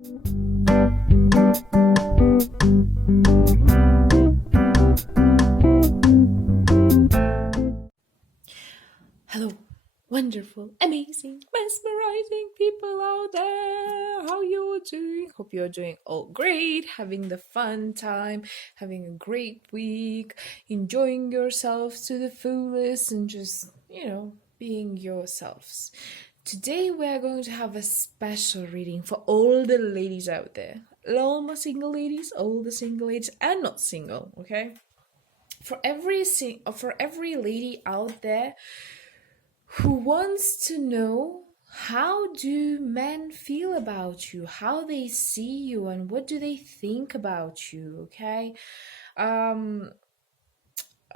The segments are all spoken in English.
Hello, wonderful, amazing, mesmerizing people out there. How you doing? Hope you're doing all great, having the fun time, having a great week, enjoying yourselves to the fullest, and just, being yourselves. Today we are going to have a special reading for all the ladies out there. All my single ladies, all the single ladies, and not single, okay? For every lady out there who wants to know how do men feel about you, how they see you, and what do they think about you, okay? um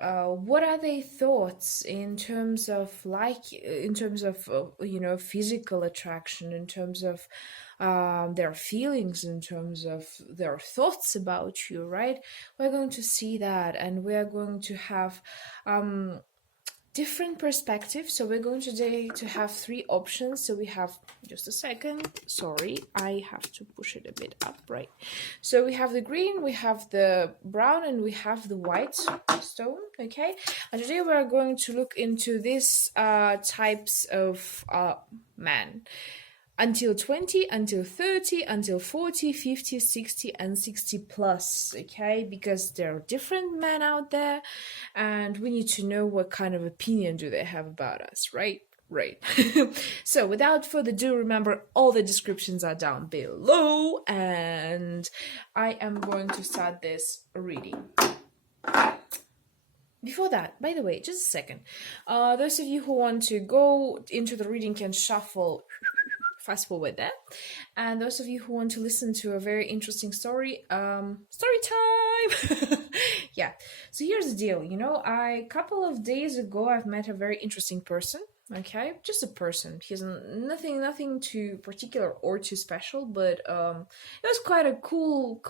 what are their thoughts in terms of physical attraction, in terms of their feelings, in terms of their thoughts about you, right? We're going to see that, and we're going to have different perspectives. So we're going today to have three options. So we have, just a second, sorry, I have to push it a bit up, right? So we have the green, we have the brown, and we have the white stone, okay? And today we're going to look into these types of man. Until 20, until 30, until 40, 50, 60, and 60 plus, okay? Because there are different men out there, and we need to know what kind of opinion do they have about us, right? Right. So without further ado, remember all the descriptions are down below, and I am going to start this reading. Before that, by the way, just a second. Those of you who want to go into the reading can shuffle fast forward there, and those of you who want to listen to a very interesting story time. Yeah, so here's the deal. A couple of days ago I've met a very interesting person, okay? Just a person. He's nothing too particular or too special, but it was quite a cool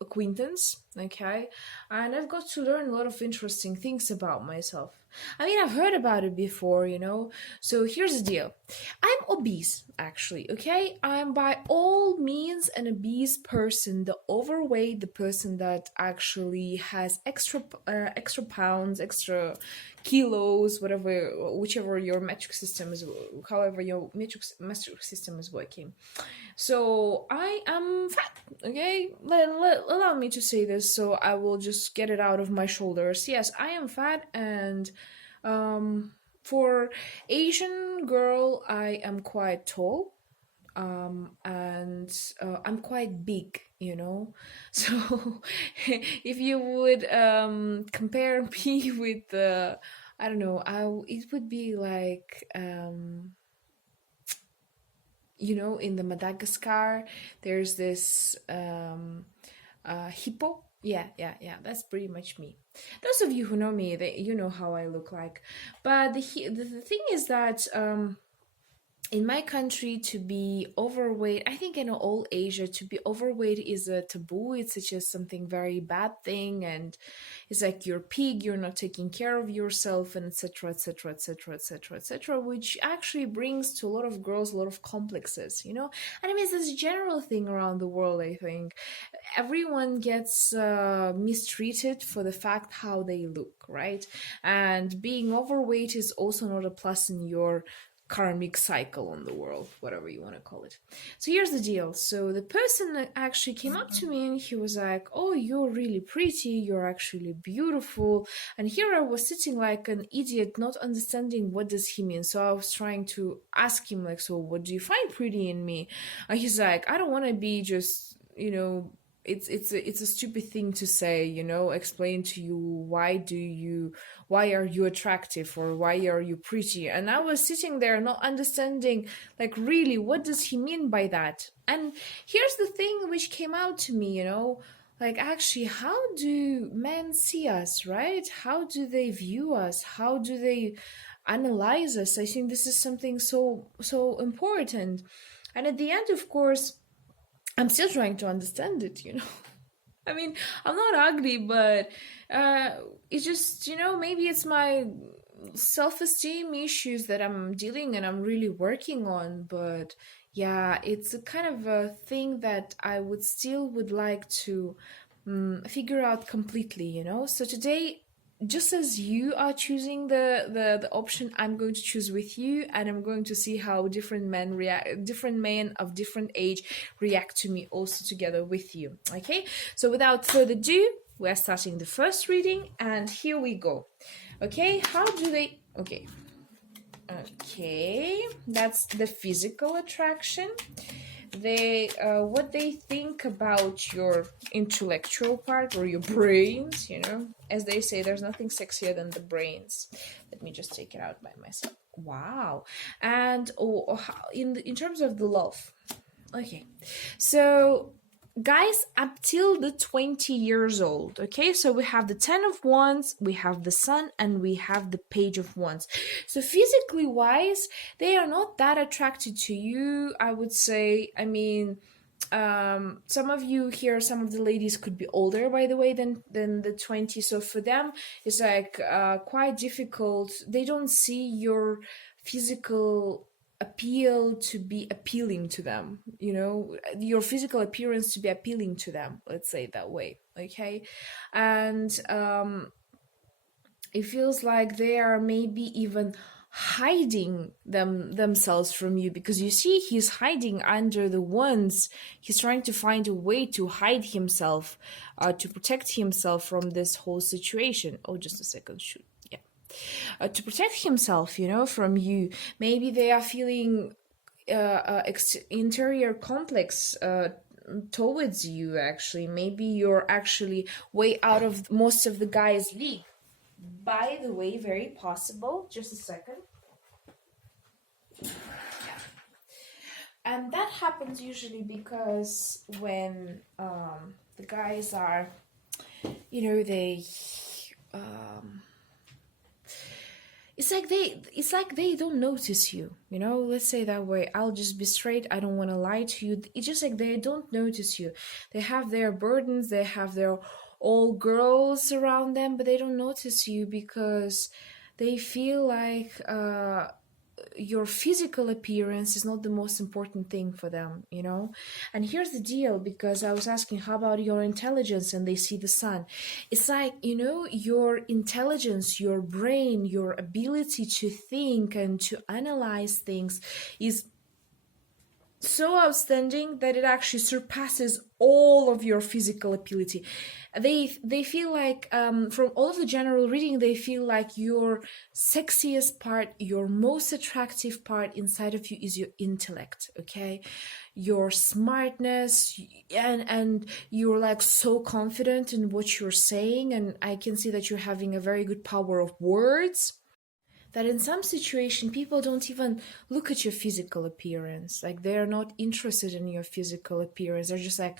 acquaintance, okay? And I've got to learn a lot of interesting things about myself. I mean, I've heard about it before, So here's the deal. I'm obese, actually, okay? I'm by all means an obese person, the overweight, the person that actually has extra pounds, extra kilos, whichever your metric system is, however your metric system is working. So I am fat, okay? Allow me to say this, so I will just get it out of my shoulders. Yes, I am fat, and for Asian girl, I am quite tall, and I'm quite big, So if you would compare me with I don't know, it would be like in the Madagascar, there's this hippo. Yeah, that's pretty much me. Those of you who know me, you know how I look like. But the thing is that in my country, to be overweight, I think in all Asia, to be overweight is a taboo. It's just something very bad thing, and it's like you're pig, you're not taking care of yourself, and etc, etc, etc, etc, etc, which actually brings to a lot of girls a lot of complexes, And I mean, it's this general thing around the world. I think everyone gets mistreated for the fact how they look, right? And being overweight is also not a plus in your karmic cycle on the world, whatever you want to call it. So here's the deal. So the person actually came up to me and he was like, "Oh, you're really pretty, you're actually beautiful." And here I was sitting like an idiot, not understanding what does he mean. So I was trying to ask him, like, "So what do you find pretty in me?" And he's like, "I don't want to be just, it's a stupid thing to say, explain to you why are you attractive, or why are you pretty." And I was sitting there not understanding, like, really, what does he mean by that? And here's the thing which came out to me, like, actually, how do men see us, right? How do they view us? How do they analyze us? I think this is something so important. And at the end, of course, I'm still trying to understand it, I mean, I'm not ugly, but it's just, maybe it's my self-esteem issues that I'm dealing and I'm really working on. But Yeah, it's a kind of a thing that I would like to figure out completely, you know. So today, just as you are choosing the option, I'm going to choose with you, and I'm going to see how different men of different age react to me also together with you. Okay, so without further ado, we're starting the first reading, and here we go. Okay, how do they? Okay, that's the physical attraction. They what they think about your intellectual part or your brains, you know. As they say, there's nothing sexier than the brains. Let me just take it out by myself. Wow. And in terms of the love. Okay. So guys up till the 20 years old, okay, so we have the 10 of wands, we have the sun, and we have the page of wands. So physically wise, they are not that attracted to you, I would say. I mean, some of you here, some of the ladies could be older, by the way, than the 20, so for them it's like quite difficult. They don't see your physical appeal to be appealing to them, you know, your physical appearance to be appealing to them, let's say it that way. Okay, and it feels like they are maybe even hiding themselves from you, because you see he's hiding under the wands. He's trying to find a way to hide himself, to protect himself from this whole situation. Oh, just a second, shoot. Yeah, to protect himself, you know, from you. Maybe they are feeling interior complex towards you, actually. Maybe you're actually way out of most of the guys' league. By the way, very possible. Just a second. And that happens usually because when the guys are, you know, they it's like they don't notice you, you know, let's say that way. I'll just be straight, I don't want to lie to you. It's just like they don't notice you. They have their burdens, they have their old girls around them, but they don't notice you because they feel like your physical appearance is not the most important thing for them, you know. And here's the deal, because I was asking how about your intelligence, and they see the sun. It's like, you know, your intelligence, your brain, your ability to think and to analyze things is so outstanding that it actually surpasses all of your physical ability. They feel like from all of the general reading, they feel like your sexiest part, your most attractive part inside of you is your intellect, okay, your smartness, and you're like so confident in what you're saying, and I can see that you're having a very good power of words, that in some situation people don't even look at your physical appearance. Like, they're not interested in your physical appearance. They're just like,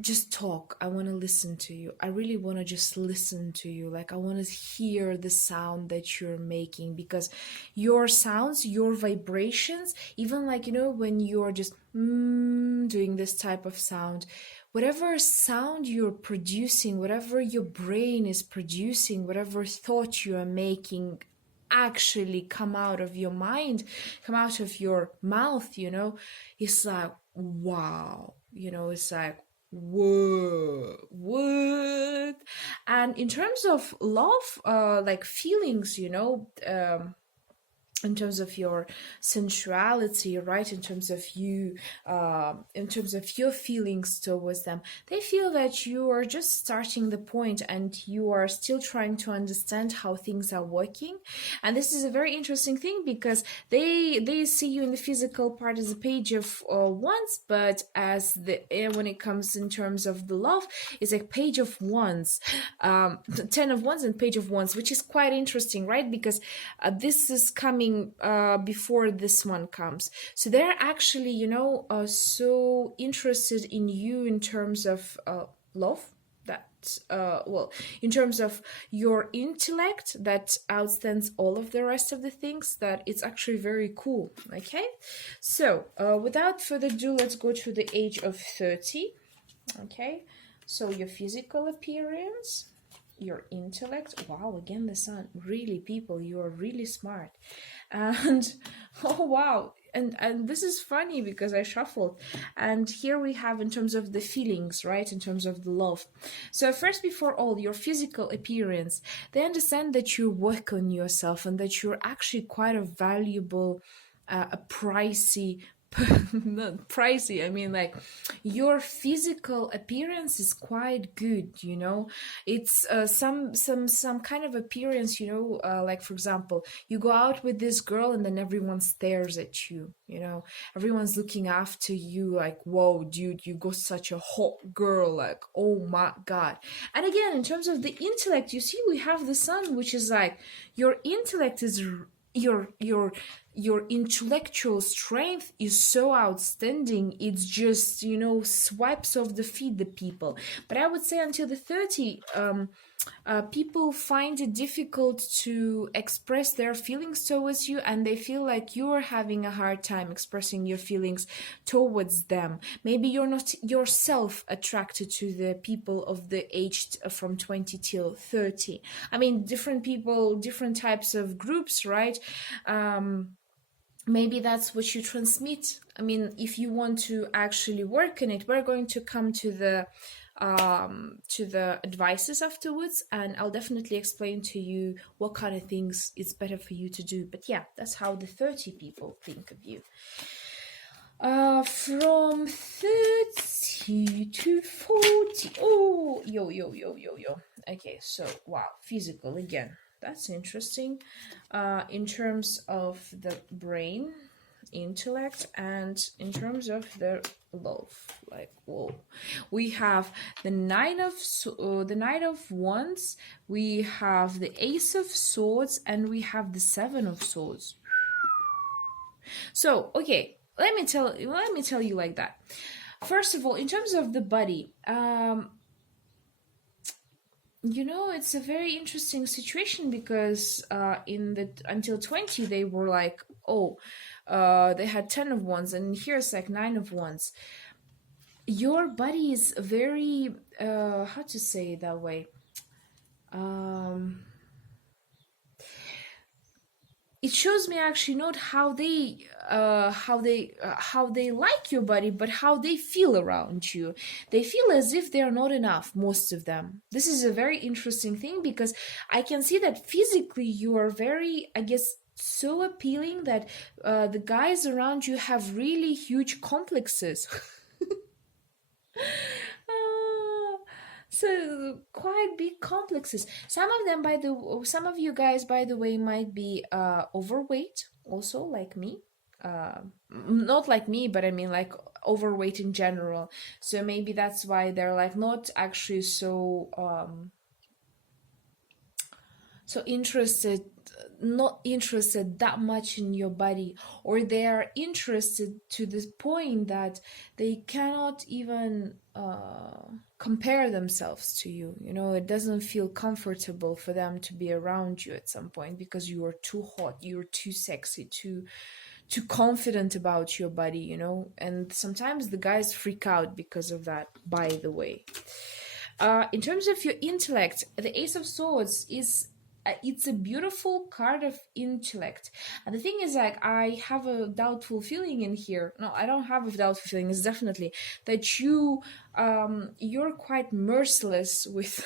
just talk, I want to listen to you, I really want to just listen to you, like I want to hear the sound that you're making, because your sounds, your vibrations, even like, you know, when you're just doing this type of sound, whatever sound you're producing, whatever your brain is producing, whatever thought you are making actually come out of your mind, come out of your mouth, you know, it's like, wow, you know, it's like, whoa, what? And in terms of love, like feelings, you know, in terms of your sensuality, right, in terms of you, in terms of your feelings towards them, they feel that you are just starting the point and you are still trying to understand how things are working. And this is a very interesting thing, because they see you in the physical part as a page of wands, but as the when it comes in terms of the love, it's a page of wands, 10 of wands and page of wands, which is quite interesting, right? Because this is coming before this one comes. So they're actually, you know, so interested in you in terms of love, that well, in terms of your intellect that outstands all of the rest of the things, that it's actually very cool. Okay, so without further ado, let's go to the age of 30. Okay, so your physical appearance, your intellect, wow, again the sun, really, people, you are really smart. And oh wow, and this is funny because I shuffled, and here we have in terms of the feelings, right, in terms of the love. So first, before all, your physical appearance, they understand that you work on yourself and that you're actually quite a valuable, a pricey, not pricey, I mean, like, your physical appearance is quite good, you know. It's some kind of appearance, you know, like, for example, you go out with this girl and then everyone stares at you, you know, everyone's looking after you, like, whoa, dude, you got such a hot girl, like, oh my god. And again, in terms of the intellect, you see, we have the sun, which is like, your intellect is your intellectual strength is so outstanding, it's just, you know, swipes off the feet the people. But I would say until the 30, people find it difficult to express their feelings towards you, and they feel like you're having a hard time expressing your feelings towards them. Maybe you're not yourself attracted to the people of the age from 20 till 30. I mean, different people, different types of groups, right? Maybe that's what you transmit. I mean, if you want to actually work on it, we're going to come to the advices afterwards, and I'll definitely explain to you what kind of things it's better for you to do. But yeah, that's how the 30 people think of you. From 30 to 40. Oh, yo. Okay, so wow, physical again. That's interesting. In terms of the brain, intellect, and in terms of the love, like, whoa, we have the Knight of Wands, we have the Ace of Swords, and we have the Seven of Swords. So okay, let me tell you like that. First of all, in terms of the body, you know, it's a very interesting situation because until 20 they were like, oh, they had 10 of Wands, and here's like 9 of Wands. Your body is very how to say it that way, it shows me actually not how they like your body, but how they feel around you. They feel as if they are not enough, most of them. This is a very interesting thing because I can see that physically you are very, I guess, so appealing that the guys around you have really huge complexes. So quite big complexes. Some of you guys, by the way, might be overweight, also like me. Not like me, but I mean like overweight in general. So maybe that's why they're like not actually so interested, not interested that much in your body, or they are interested to this point that they cannot even compare themselves to you. You know, it doesn't feel comfortable for them to be around you at some point because you are too hot, you're too sexy, too confident about your body, you know. And sometimes the guys freak out because of that, by the way. In terms of your intellect, the Ace of Swords is it's a beautiful card of intellect. And the thing is, like, I have a doubtful feeling in here. No, I don't have a doubtful feeling. It's definitely that you're quite merciless with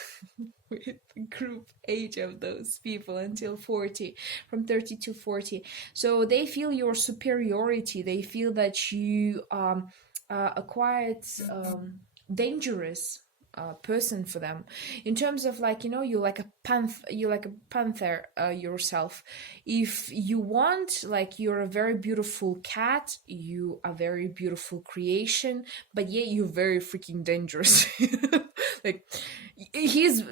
with the group age of those people until 40, from 30 to 40. So they feel your superiority. They feel that you are quite dangerous person for them, in terms of, like, you know, you're like a panther yourself. If you want, like, you're a very beautiful cat, you are very beautiful creation, but yet you're very freaking dangerous. Like, he's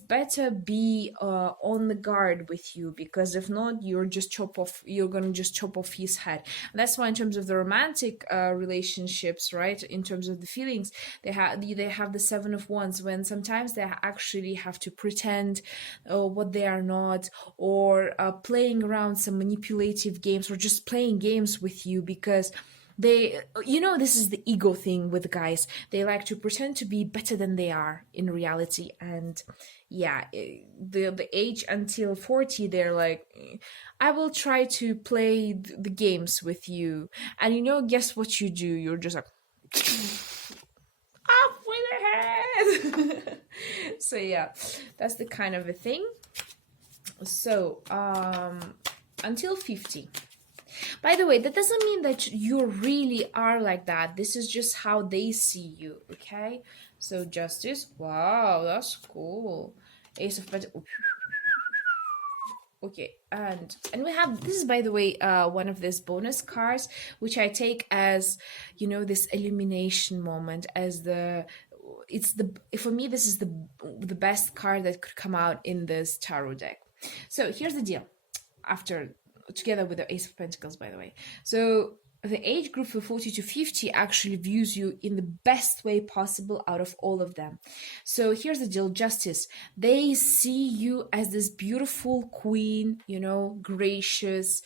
better be on the guard with you, because if not, you're gonna just chop off his head. And that's why in terms of the romantic relationships, right, in terms of the feelings, they have the Seven of Wands, when sometimes they actually have to pretend what they are not, or playing around some manipulative games, or just playing games with you, because They, this is the ego thing with guys. They like to pretend to be better than they are in reality. And yeah, the age until 40, they're like, I will try to play the games with you. And guess what you do? You're just like, up with the head. So yeah, that's the kind of a thing. So until 50. By the way, that doesn't mean that you really are like that. This is just how they see you, okay? So Justice, wow, that's cool. Ace of Pentacles. Okay, and we have this is, by the way, one of these bonus cards, which I take as this illumination moment, as for me this is the best card that could come out in this tarot deck. So here's the deal. After Together with the Ace of Pentacles, by the way. So the age group from 40 to 50 actually views you in the best way possible out of all of them. So here's the deal, Justice. They see you as this beautiful queen, gracious,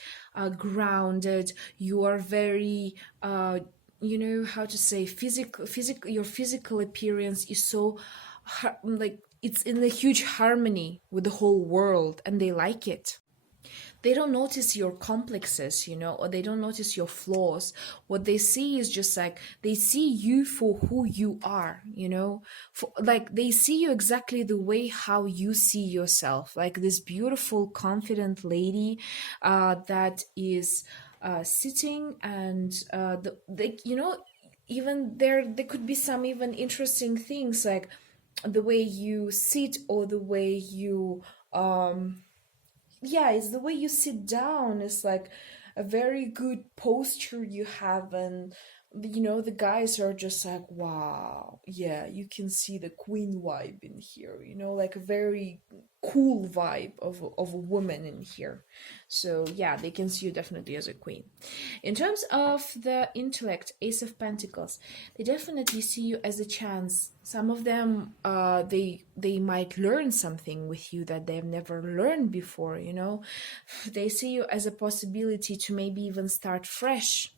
grounded. You are very, how to say, physical. Your physical appearance is so, like, it's in a huge harmony with the whole world, and they like it. They don't notice your complexes, or they don't notice your flaws. What they see is just like, they see you for who you are, like they see you exactly the way how you see yourself, like this beautiful, confident lady that is sitting, and even there could be some even interesting things, like the way you sit, or the way you yeah, it's the way you sit down. It's like a very good posture you have, and the guys are just like, wow, yeah, you can see the queen vibe in here, like a very cool vibe of a woman in here. So yeah, they can see you definitely as a queen. In terms of the intellect, Ace of Pentacles, they definitely see you as a chance. Some of them, they might learn something with you that they've never learned before. They see you as a possibility to maybe even start fresh.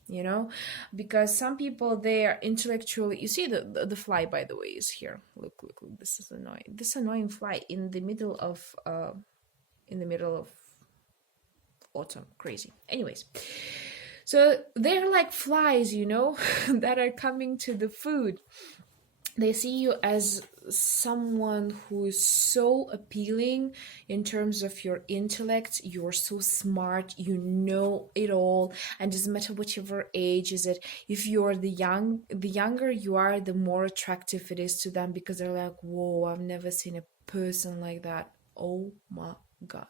Because some people, they are intellectually. You see the fly, by the way, is here. Look, this is annoying. This annoying fly in the middle of autumn. Crazy. Anyways, so they're like flies, that are coming to the food. They see you as someone who is so appealing in terms of your intellect. You're so smart, you know it all, and doesn't matter whatever age is it. If you're the younger you are, the more attractive it is to them, because they're like, whoa, I've never seen a person like that. Oh my god.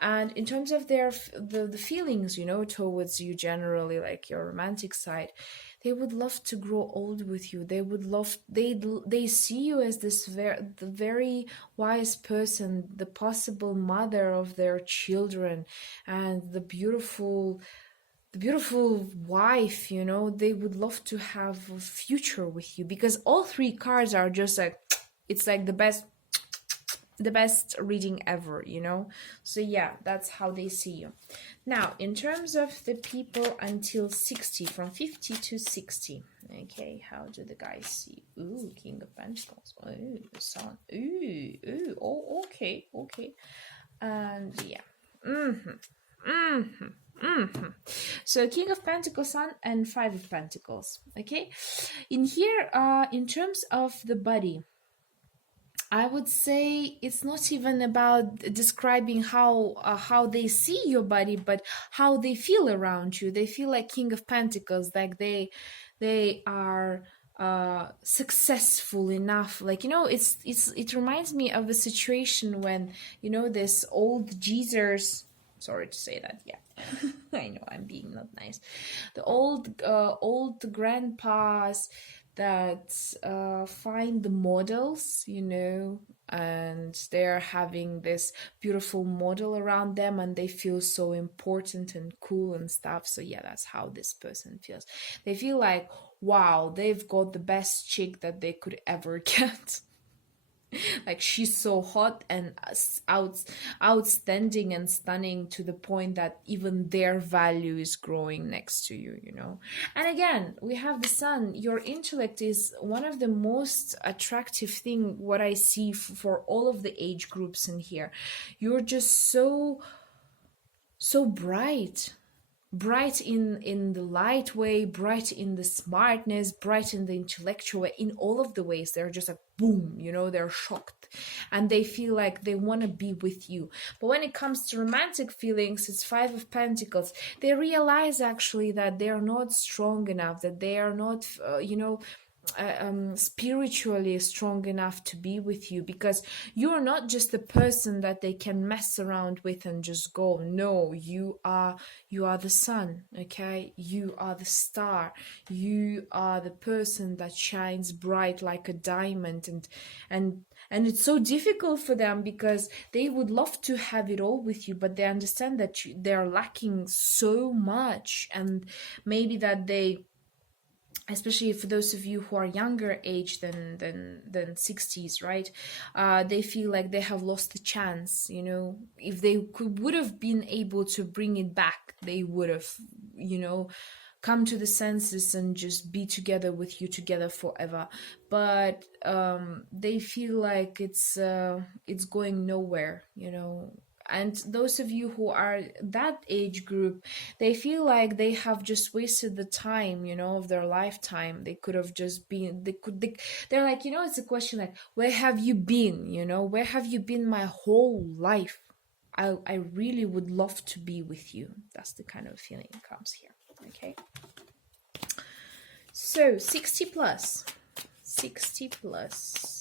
And in terms of the feelings, towards you generally, like your romantic side, they would love to grow old with you. They would love, they see you as the very wise person, the possible mother of their children, and the beautiful wife. They would love to have a future with you, because all three cards are just like, it's like the best reading ever. So yeah, that's how they see you. Now, in terms of the people until 60, from 50 to 60, okay, how do the guys see? Ooh, King of Pentacles. Ooh, the Sun. Ooh, oh, okay, and yeah, so King of Pentacles, Sun, and Five of Pentacles. Okay, in here, in terms of the body, I would say it's not even about describing how they see your body, but how they feel around you. They feel like King of Pentacles, like they are successful enough. Like, it reminds me of a situation when this old Jesus. Sorry to say that, yeah. I know I'm being not nice. The old grandpas that find the models, and they're having this beautiful model around them, and they feel so important and cool and stuff. So yeah, that's how this person feels. They feel like, wow, they've got the best chick that they could ever get. Like she's so hot and outstanding and stunning to the point that even their value is growing next to you, you know. And again, we have the sun. Your intellect is one of the most attractive thing what I see for all of the age groups in here. You're just so bright in the light way, bright in the smartness, bright in the intellectual way, in all of the ways. They're just like boom, you know, they're shocked and they feel like they want to be with you. But when it comes to romantic feelings, it's Five of Pentacles. They realize actually that they are not strong enough, that they are not spiritually strong enough to be with you, because you're not just the person that they can mess around with and just go. No, you are the sun. Okay, you are the star. You are the person that shines bright like a diamond, and it's so difficult for them because they would love to have it all with you, but they understand that they're lacking so much, and maybe that they, especially for those of you who are younger age than 60s, right, they feel like they have lost the chance, you know. If they would have been able to bring it back, they would have, you know, come to the senses and just be together with you together forever. But they feel like it's going nowhere, you know. And those of you who are that age group, they feel like they have just wasted the time, you know, of their lifetime. They could have just been, they're like, you know, it's a question like, where have you been, you know, where have you been my whole life? I really would love to be with you. That's the kind of feeling that comes here. Okay, so 60 plus,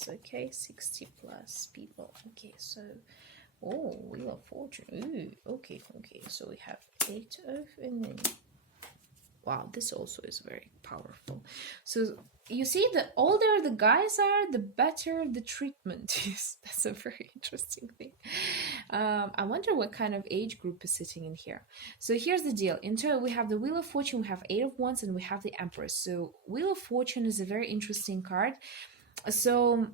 okay, 60 plus people. Okay, so oh, Wheel of Fortune. Ooh, okay. So we have 8 of, and then wow, this also is very powerful. So you see, the older the guys are, the better the treatment is. That's a very interesting thing. I wonder what kind of age group is sitting in here. So here's the deal. In turn, we have the Wheel of Fortune, we have 8 of Wands, and we have the Empress. So Wheel of Fortune is a very interesting card. So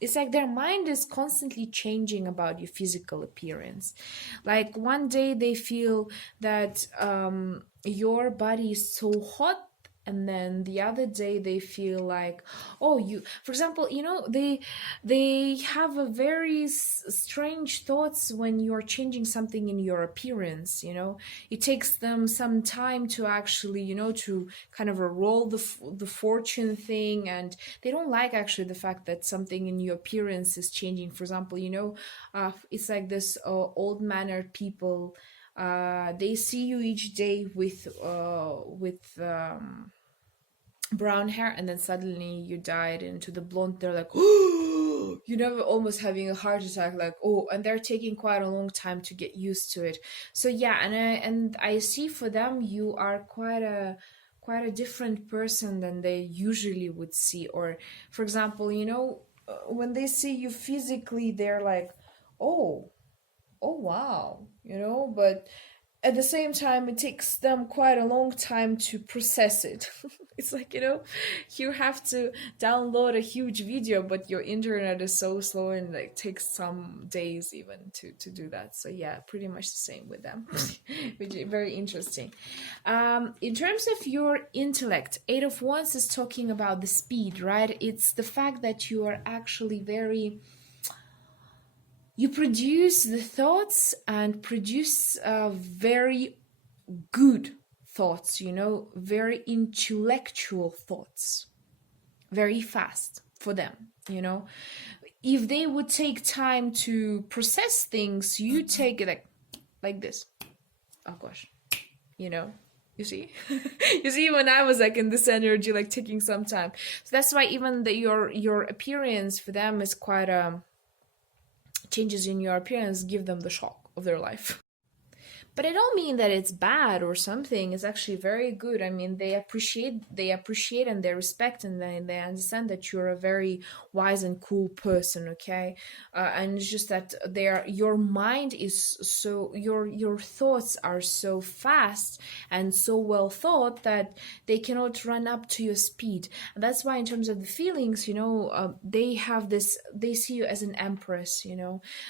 it's like their mind is constantly changing about your physical appearance. Like one day they feel that your body is so hot, and then the other day they feel like, oh, you, for example, you know, they have a very strange thoughts when you're changing something in your appearance, you know. It takes them some time to actually, you know, to kind of roll the fortune thing, and they don't like actually the fact that something in your appearance is changing. For example, you know, it's like this old mannered people, they see you each day with brown hair, and then suddenly you dyed into the blonde. They're like, oh, you know, almost having a heart attack, like, oh, and they're taking quite a long time to get used to it. So yeah, and I see for them you are quite a different person than they usually would see. Or for example, you know, when they see you physically, they're like, oh wow, you know. But at the same time, it takes them quite a long time to process it. It's like, you know, you have to download a huge video, but your internet is so slow, and like takes some days even to do that. So yeah, pretty much the same with them, which is very interesting. In terms of your intellect, 8 of Wands is talking about the speed, right? It's the fact that you are actually you produce the thoughts and produce very good thoughts, you know, very intellectual thoughts, very fast for them, you know. If they would take time to process things, you take it like this. Oh gosh, you know. You see, you see, when I was like in this energy, like taking some time. So that's why even your appearance for them is quite changes in your appearance give them the shock of their life. But I don't mean that it's bad or something. It's actually very good. I mean, they appreciate and they respect and they understand that you're a very wise and cool person, okay? And it's just that your mind is so your thoughts are so fast and so well thought that they cannot run up to your speed. And that's why in terms of the feelings, they have this, they see you as an empress,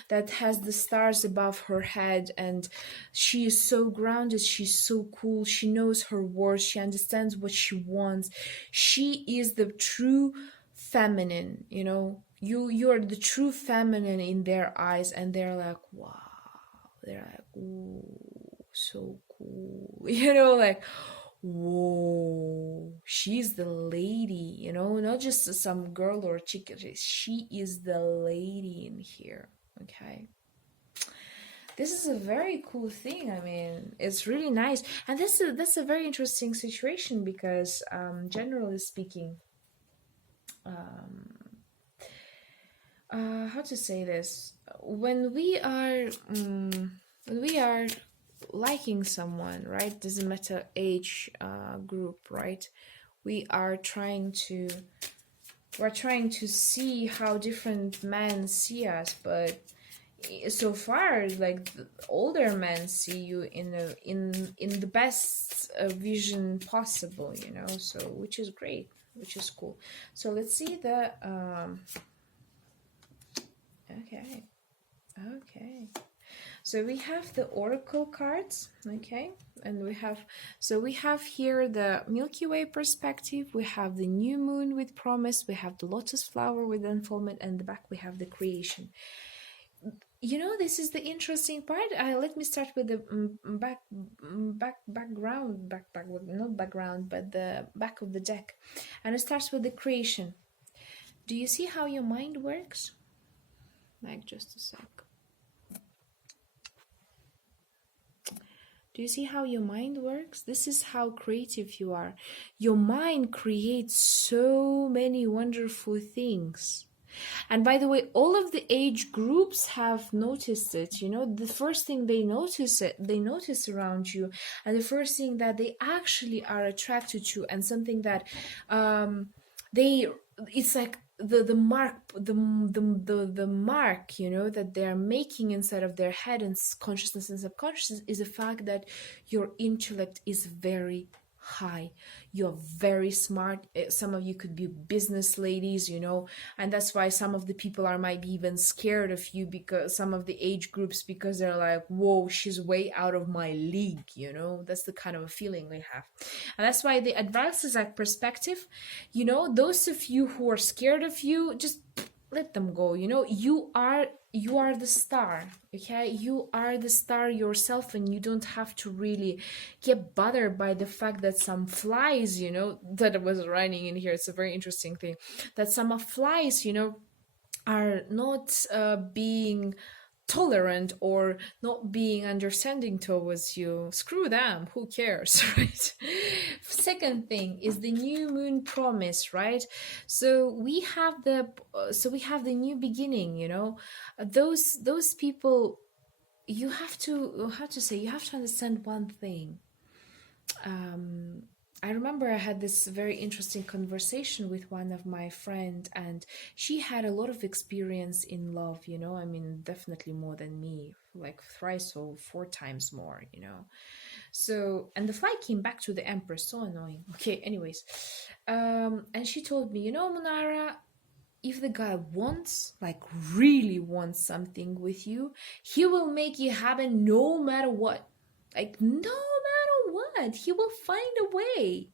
that has the stars above her head, and she is so grounded, she's so cool, she knows her worth, she understands what she wants. She is the true feminine, you're the true feminine in their eyes, and they're like, wow, they're like, ooh, so cool, like, whoa, she's the lady, not just some girl or chick, she is the lady in here, okay? This is a very cool thing. I mean, it's really nice, and that's a very interesting situation because, generally speaking, how to say this? When we are liking someone, right? Doesn't matter age, group, right? We are trying to see how different men see us, but so far, like, the older men see you in the best vision possible, so, which is great, which is cool. So let's see the okay. So we have the oracle cards, okay, and we have here the Milky Way perspective, we have the new moon with promise, we have the lotus flower with unfoldment, and the back we have the creation. This is the interesting part. Let me start with the not background, but the back of the deck, and it starts with the creation. Do you see how your mind works? Like, just a sec. Do you see how your mind works? This is how creative you are. Your mind creates so many wonderful things. And by the way, all of the age groups have noticed it. The first thing they notice around you, and the first thing that they actually are attracted to, and something that it's like the mark, the mark, that they're making inside of their head and consciousness and subconsciousness, is the fact that your intellect is very high. You're very smart. Some of you could be business ladies, and that's why some of the people might be even scared of you, because some of the age groups, because they're like, whoa, she's way out of my league. That's the kind of a feeling they have. And that's why the advice is like perspective. Those of you who are scared of you, just let them go. You are the star, okay? You are the star yourself, and you don't have to really get bothered by the fact that some flies, that was running in here. It's a very interesting thing that some flies, are not being tolerant or not being understanding towards you. Screw them, who cares, right? Second thing is the new moon promise, right? So we have the new beginning. Those people, you have to understand one thing. I remember I had this very interesting conversation with one of my friends, and she had a lot of experience in love, I mean, definitely more than me, like thrice or 4 times more, So, and the fly came back to the Empress, so annoying. Okay, anyways. And she told me, Munara, if the guy wants, like really wants something with you, he will make it happen no matter what. Like, no matter what, he will find a way.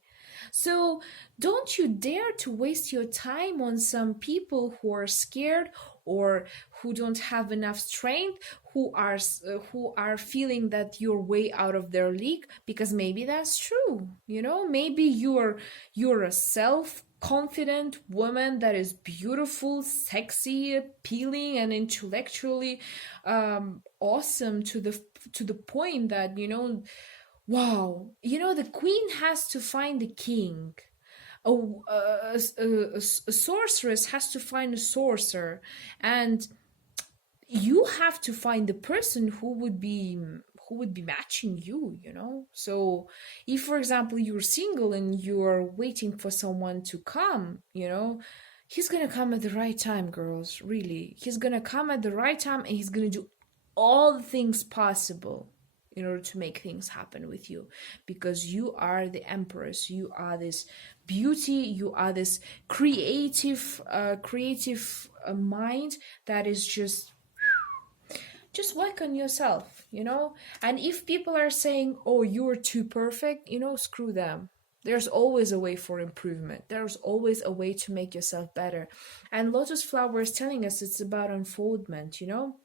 So don't you dare to waste your time on some people who are scared or who don't have enough strength, who are feeling that you're way out of their league, because maybe that's true. Maybe you're a self-confident woman that is beautiful, sexy, appealing, and intellectually awesome to the point that wow, the queen has to find the king. A sorceress has to find a sorcerer, and you have to find the person who who would be matching you, you know? So if, for example, you're single and you're waiting for someone to come, you know, he's gonna come at the right time, girls, really. He's gonna come at the right time, and he's gonna do all the things possible in order to make things happen with you, because you are the empress. You are this beauty. You are this creative mind that is just work on yourself, you know. And if people are saying, oh, you're too perfect, you know, screw them. There's always a way for improvement. There's always a way to make yourself better. And Lotus Flower is telling us it's about unfoldment, you know.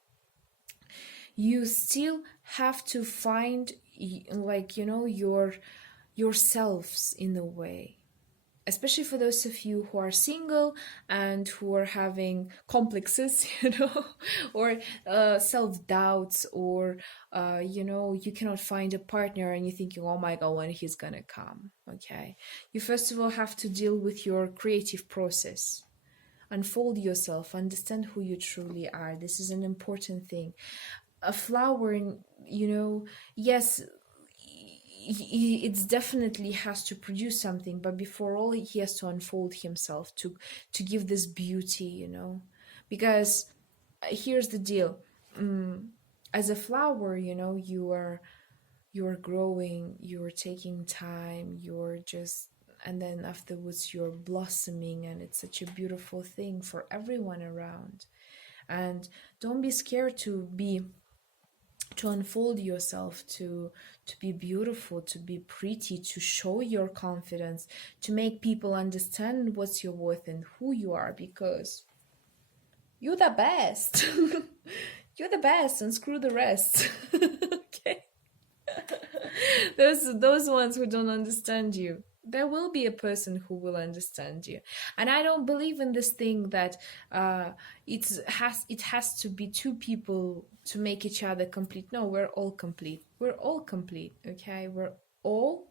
You still have to find, like, you know, yourselves in a way, especially for those of you who are single and who are having complexes, you know, or self-doubts, or you know, you cannot find a partner and you're thinking, oh my god, when he's gonna come. Okay, you first of all have to deal with your creative process. Unfold yourself, understand who you truly are. This is an important thing. A flower, you know, yes, it definitely has to produce something, but before all, he has to unfold himself to give this beauty, you know. Because here's the deal. As a flower, you know, you're growing, you're taking time, you're just, and then afterwards you're blossoming, and it's such a beautiful thing for everyone around. And don't be scared to unfold yourself, to be beautiful, to be pretty, to show your confidence, to make people understand what's your worth and who you are, because you're the best. You're the best, and screw the rest. Okay. Those ones who don't understand you, there will be a person who will understand you. And I don't believe in this thing that it has to be two people to make each other complete. No, we're all complete. We're all complete, okay? We're all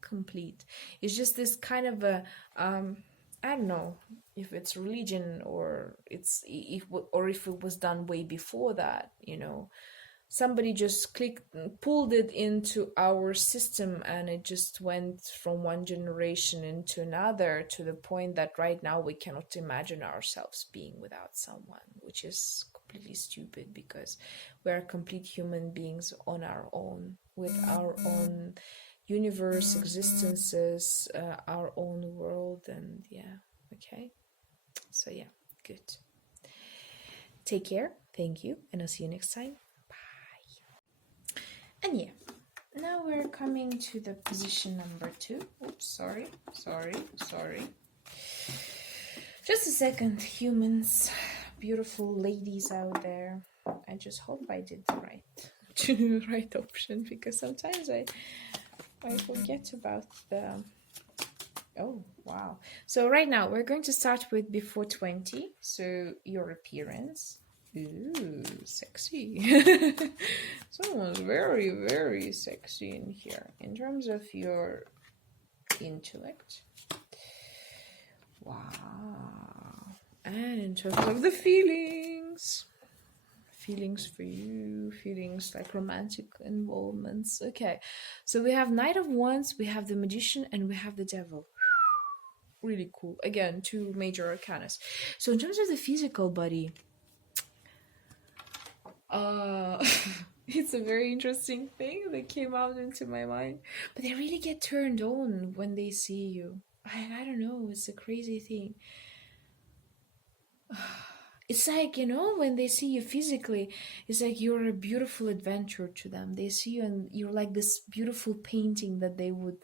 complete. It's just this kind of a I don't know if it's religion, or if it was done way before that, you know. Somebody just pulled it into our system, and it just went from one generation into another, to the point that right now we cannot imagine ourselves being without someone, which is completely stupid, because we're complete human beings on our own, with our own universe existences, our own world. And yeah, okay, so yeah, good. Take care, thank you, and I'll see you next time. And yeah, now we're coming to the position number 2. Oops, sorry. Just a second, humans, beautiful ladies out there. I just hope I did the right option, because sometimes I forget about the... Oh, wow. So right now we're going to start with before 20. So your appearance. Ooh, sexy. Someone's very, very sexy in here. In terms of your intellect. Wow. And in terms of the feelings. Feelings for you. Feelings like romantic involvements. Okay. So we have Knight of Wands, we have the Magician, and we have the Devil. Really cool. Again, 2 major arcanas. So in terms of the physical body... it's a very interesting thing that came out into my mind, but they really get turned on when they see you. I don't know, it's a crazy thing. It's like, you know, when they see you physically, it's like you're a beautiful adventure to them. They see you and you're like this beautiful painting that they would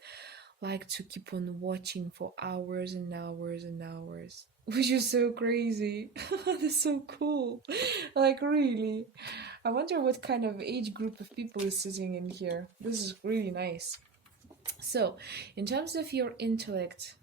like to keep on watching for hours and hours and hours. Which is so crazy. That's so cool. Like, really. I wonder what kind of age group of people is sitting in here. This is really nice. So, in terms of your intellect,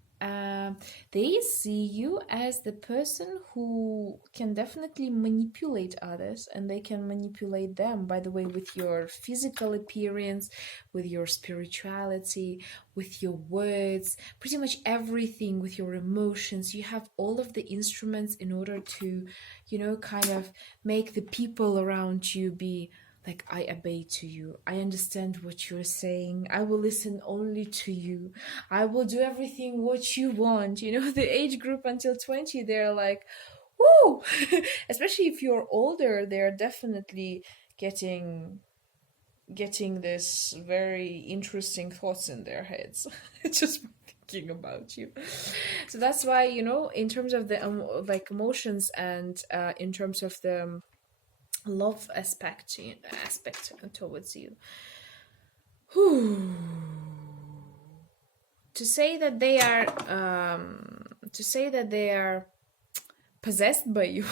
they see you as the person who can definitely manipulate others, and they can manipulate them, by the way, with your physical appearance, with your spirituality, with your words, pretty much everything, with your emotions. You have all of the instruments in order to, you know, kind of make the people around you be like, I obey to you. I understand what you're saying. I will listen only to you. I will do everything what you want. You know, the age group until 20, they're like, woo! Especially if you're older, they're definitely getting this very interesting thoughts in their heads. Just thinking about you. So that's why, you know, in terms of the like emotions, and in terms of the love aspect towards you, whew, to say that they are possessed by you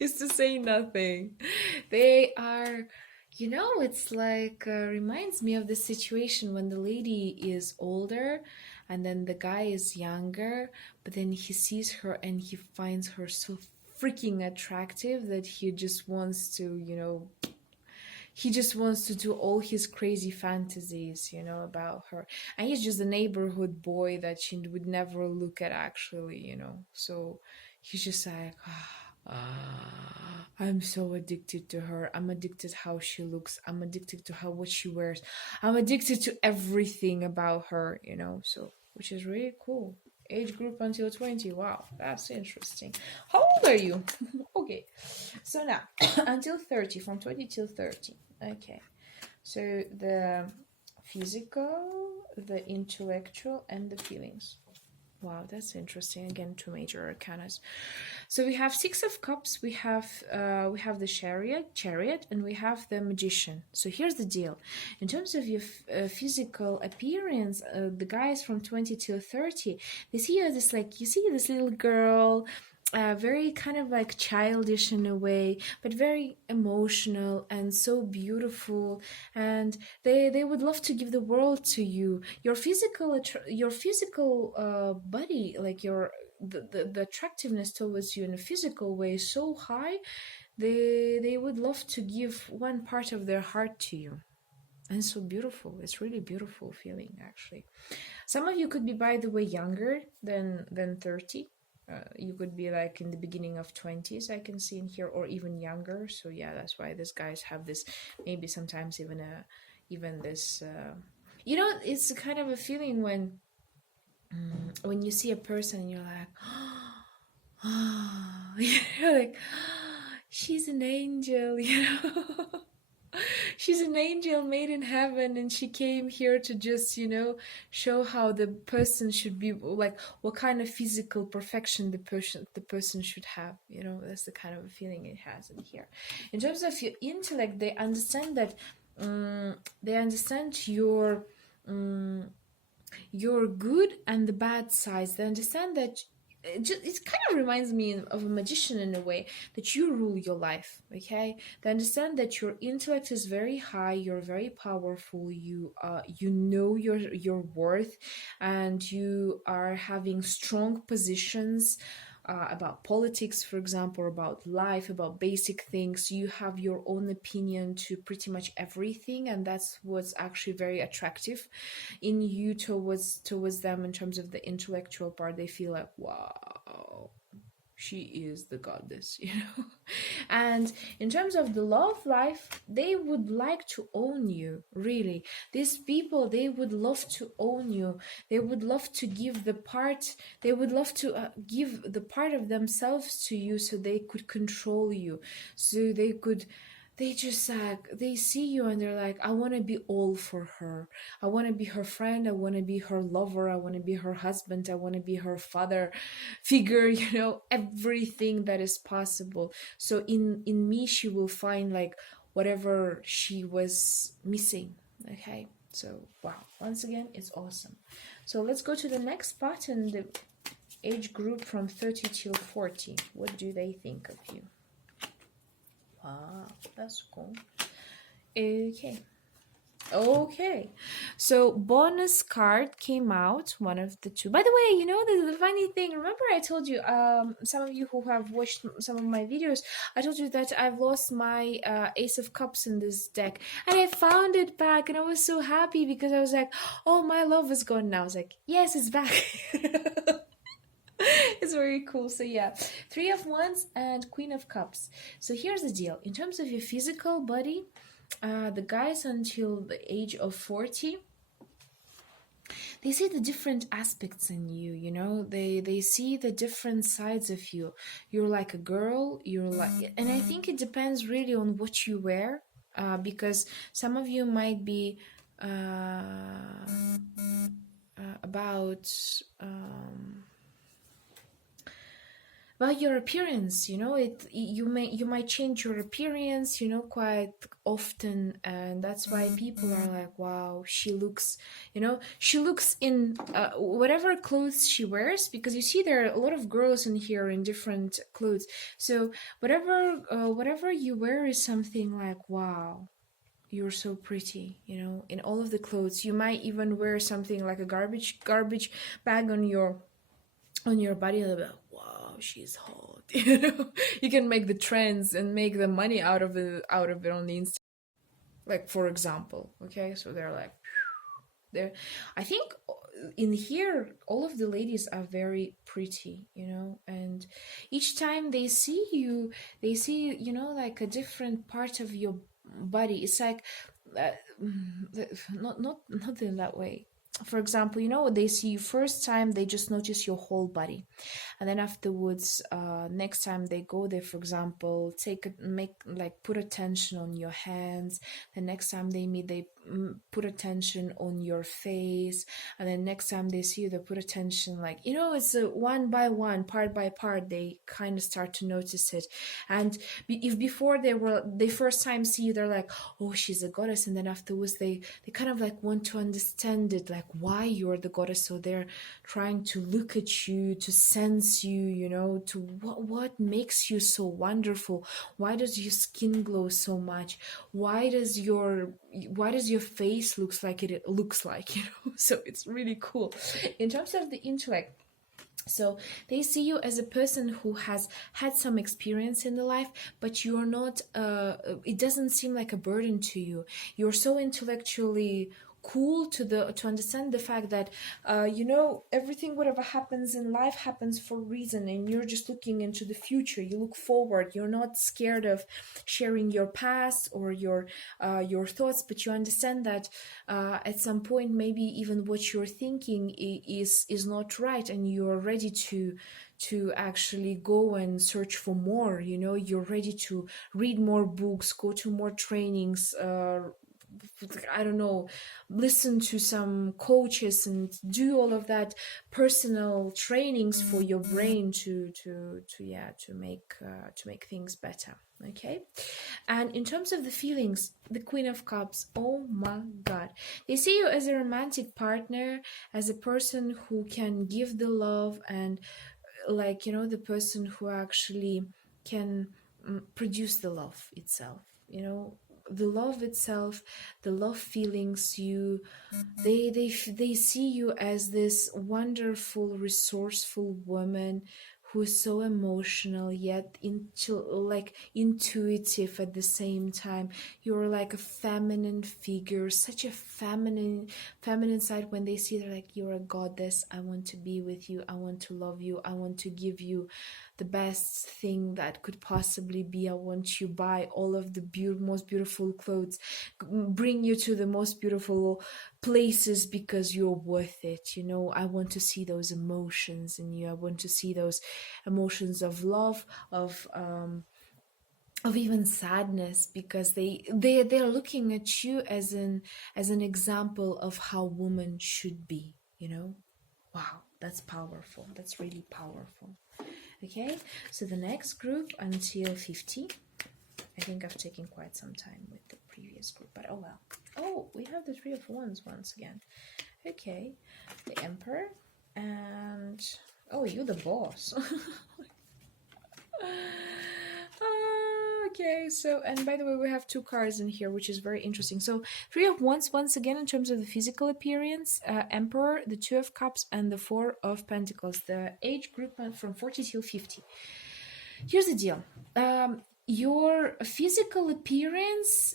is to say nothing. They are, you know, it's like, reminds me of the situation when the lady is older and then the guy is younger, but then he sees her and he finds her so freaking attractive that he just wants to, you know, he just wants to do all his crazy fantasies, you know, about her. And he's just a neighborhood boy that she would never look at, actually, you know. So he's just like, I'm so addicted to her. I'm addicted how she looks. I'm addicted to how what she wears. I'm addicted to everything about her, you know. So, which is really cool. Age group until 20. Wow, that's interesting. How old are you? Okay. So now, until 30, from 20 till 30. Okay. So the physical, the intellectual, and the feelings. Wow, that's interesting. Again, two major arcanas. So we have Six of Cups, we have the Chariot, and we have the Magician. So here's the deal. In terms of your physical appearance, the guys from 20 till 30, they see you as this, like, you see this little girl, very kind of like childish in a way, but very emotional and so beautiful, and they would love to give the world to you. Your physical body, like the attractiveness towards you in a physical way is so high, they would love to give one part of their heart to you. And so beautiful. It's really beautiful feeling, actually. Some of you could be, by the way, younger than 30. You could be like in the beginning of 20s, I can see in here, or even younger. So yeah, that's why these guys have this, maybe sometimes even this, you know, it's kind of a feeling when you see a person and you're like, oh, you're like, she's an angel, you know. She's an angel made in heaven, and she came here to just, you know, show how the person should be, like what kind of physical perfection the person should have, you know. That's the kind of a feeling it has in here. In terms of your intellect, they understand that they understand your good and the bad sides. They understand that it kind of reminds me of a magician in a way, that you rule your life. Okay, they understand that your intellect is very high, you're very powerful, you know your worth, and you are having strong positions about politics, for example, or about life, about basic things. You have your own opinion to pretty much everything, and that's what's actually very attractive in you towards them. In terms of the intellectual part, they feel like, wow, she is the goddess, you know. And in terms of the love life, they would like to own you, really. These people, they would love to own you. They would love to give the part, they would love to give the part of themselves to you, so they could control you, so they just they see you and they're like, I want to be all for her. I want to be her friend. I want to be her lover. I want to be her husband. I want to be her father figure, you know, everything that is possible. So in me, she will find like whatever she was missing. Okay. So, wow. Once again, it's awesome. So let's go to the next button, the age group from 30 till 40. What do they think of you? Wow, that's cool. Okay, so bonus card came out, one of the two. By the way, you know, the funny thing, remember I told you, some of you who have watched some of my videos, I told you that I've lost my Ace of Cups in this deck, and I found it back, and I was so happy because I was like, oh, my love is gone now. I was like, yes, it's back. It's very cool. So yeah, Three of Wands and Queen of Cups. So here's the deal. In terms of your physical body, the guys until the age of 40, they see the different aspects in you, you know, they see the different sides of you. You're like a girl, you're like, and I think it depends really on what you wear, because some of you might be about well, your appearance, you know, you might change your appearance, you know, quite often, and that's why people are like, wow, she looks, you know, she looks in whatever clothes she wears, because you see there are a lot of girls in here in different clothes. So whatever you wear is something like, wow, you're so pretty, you know, in all of the clothes. You might even wear something like a garbage bag on your body, a little bit. Wow, she's hot. You know, you can make the trends and make the money out of it on the Insta. Like for example, okay, so they're like, they're. I think in here all of the ladies are very pretty, you know, and each time they see you know, like a different part of your body. It's like, uh, not in that way. For example, you know, they see you first time, they just notice your whole body, and then afterwards, next time they go there, for example, put attention on your hands. The next time they meet, they put attention on your face, and then next time they see you, they put attention, like, you know, it's one by one, part by part, they kind of start to notice it. And if before they first time see you, they're like, oh, she's a goddess, and then afterwards they kind of like want to understand it, like why you're the goddess. So they're trying to look at you, to sense you, you know, to what makes you so wonderful. Why does your skin glow so much? Why does your face looks like it looks like, you know? So it's really cool. In terms of the intellect, so they see you as a person who has had some experience in the life, but you're not, it doesn't seem like a burden to you. You're so intellectually cool to understand the fact that, you know, everything, whatever happens in life happens for a reason, and you're just looking into the future. You look forward. You're not scared of sharing your past or your thoughts, but you understand that at some point, maybe even what you're thinking is not right, and you're ready to actually go and search for more. You know, you're ready to read more books, go to more trainings, I don't know, listen to some coaches and do all of that personal trainings for your brain to make things better. Okay. And in terms of the feelings, the Queen of Cups, oh my God, they see you as a romantic partner, as a person who can give the love, and like, you know, the person who actually can produce the love itself, you know, the love itself, the love feelings. They see you as this wonderful, resourceful woman who is so emotional yet intuitive at the same time. You're like a feminine figure, such a feminine side. When they see, they're like, you're a goddess. I want to be with you. I want to love you. I want to give you the best thing that could possibly be. I want you buy all of the most beautiful clothes, bring you to the most beautiful places because you're worth it. You know, I want to see those emotions in you. I want to see those emotions of love, of even sadness, because they're looking at you as an example of how women should be, you know. Wow, that's powerful. That's really powerful. Okay, so the next group until 50. I think I've taken quite some time with the previous group, but oh well. Oh, we have the Three of Wands once again. Okay, the Emperor, and oh, you the boss. Okay, so, and by the way, we have two cards in here, which is very interesting. So Three of Wands, once again, in terms of the physical appearance, Emperor, the Two of Cups, and the Four of Pentacles. The age group from 40 till 50. Here's the deal. Your physical appearance,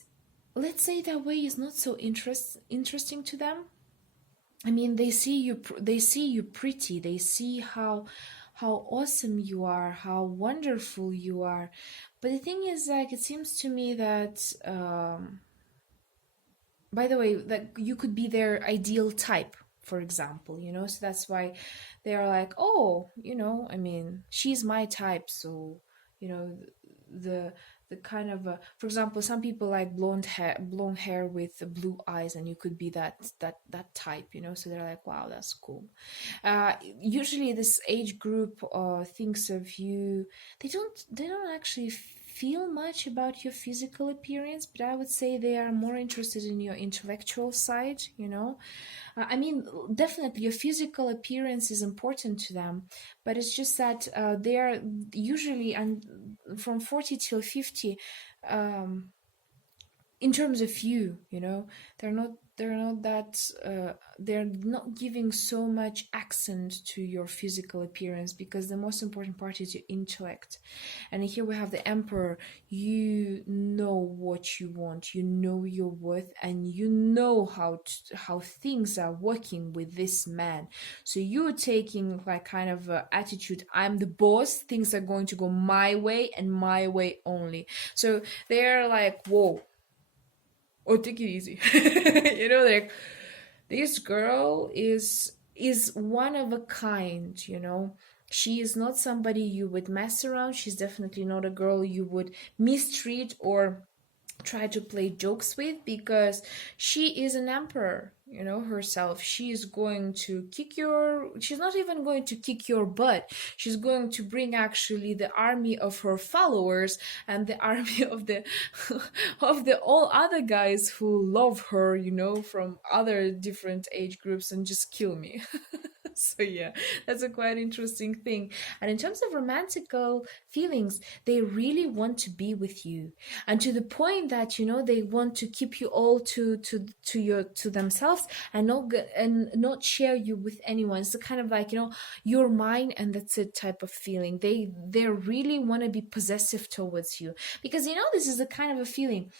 let's say that way, is not so interesting to them. I mean, they see you pretty. They see how how awesome you are, how wonderful you are. But the thing is, like, it seems to me that, by the way, that you could be their ideal type, for example, so that's why they're like, oh, I mean, she's my type, so, you know, the the kind of, for example, some people like blonde hair with blue eyes, and you could be that type, so they're like, wow, that's cool. Usually this age group thinks of you, they don't actually feel much about your physical appearance, but I would say they are more interested in your intellectual side. I mean, definitely your physical appearance is important to them, but it's just that they are usually, and from 40 till 50, um, in terms of they're not giving so much accent to your physical appearance, because the most important part is your intellect. And here we have the emperor. You know what you want, you know your worth, and you know how things are working with this man. So you're taking like kind of attitude, I'm the boss, things are going to go my way and my way only. So they're like, whoa, or take it easy. Like, this girl is one of a kind. She is not somebody you would mess around. She's definitely not a girl you would mistreat or try to play jokes with, because she is an emperor, herself. She's not even going to kick your butt. She's going to bring actually the army of her followers and the army of the of the all other guys who love her, from other different age groups, and just kill me. So yeah, that's a quite interesting thing. And in terms of romantical feelings, they really want to be with you, and to the point that they want to keep you all to themselves, and not share you with anyone. It's the kind of like, you're mine and that's it type of feeling. They really want to be possessive towards you, because this is the kind of a feeling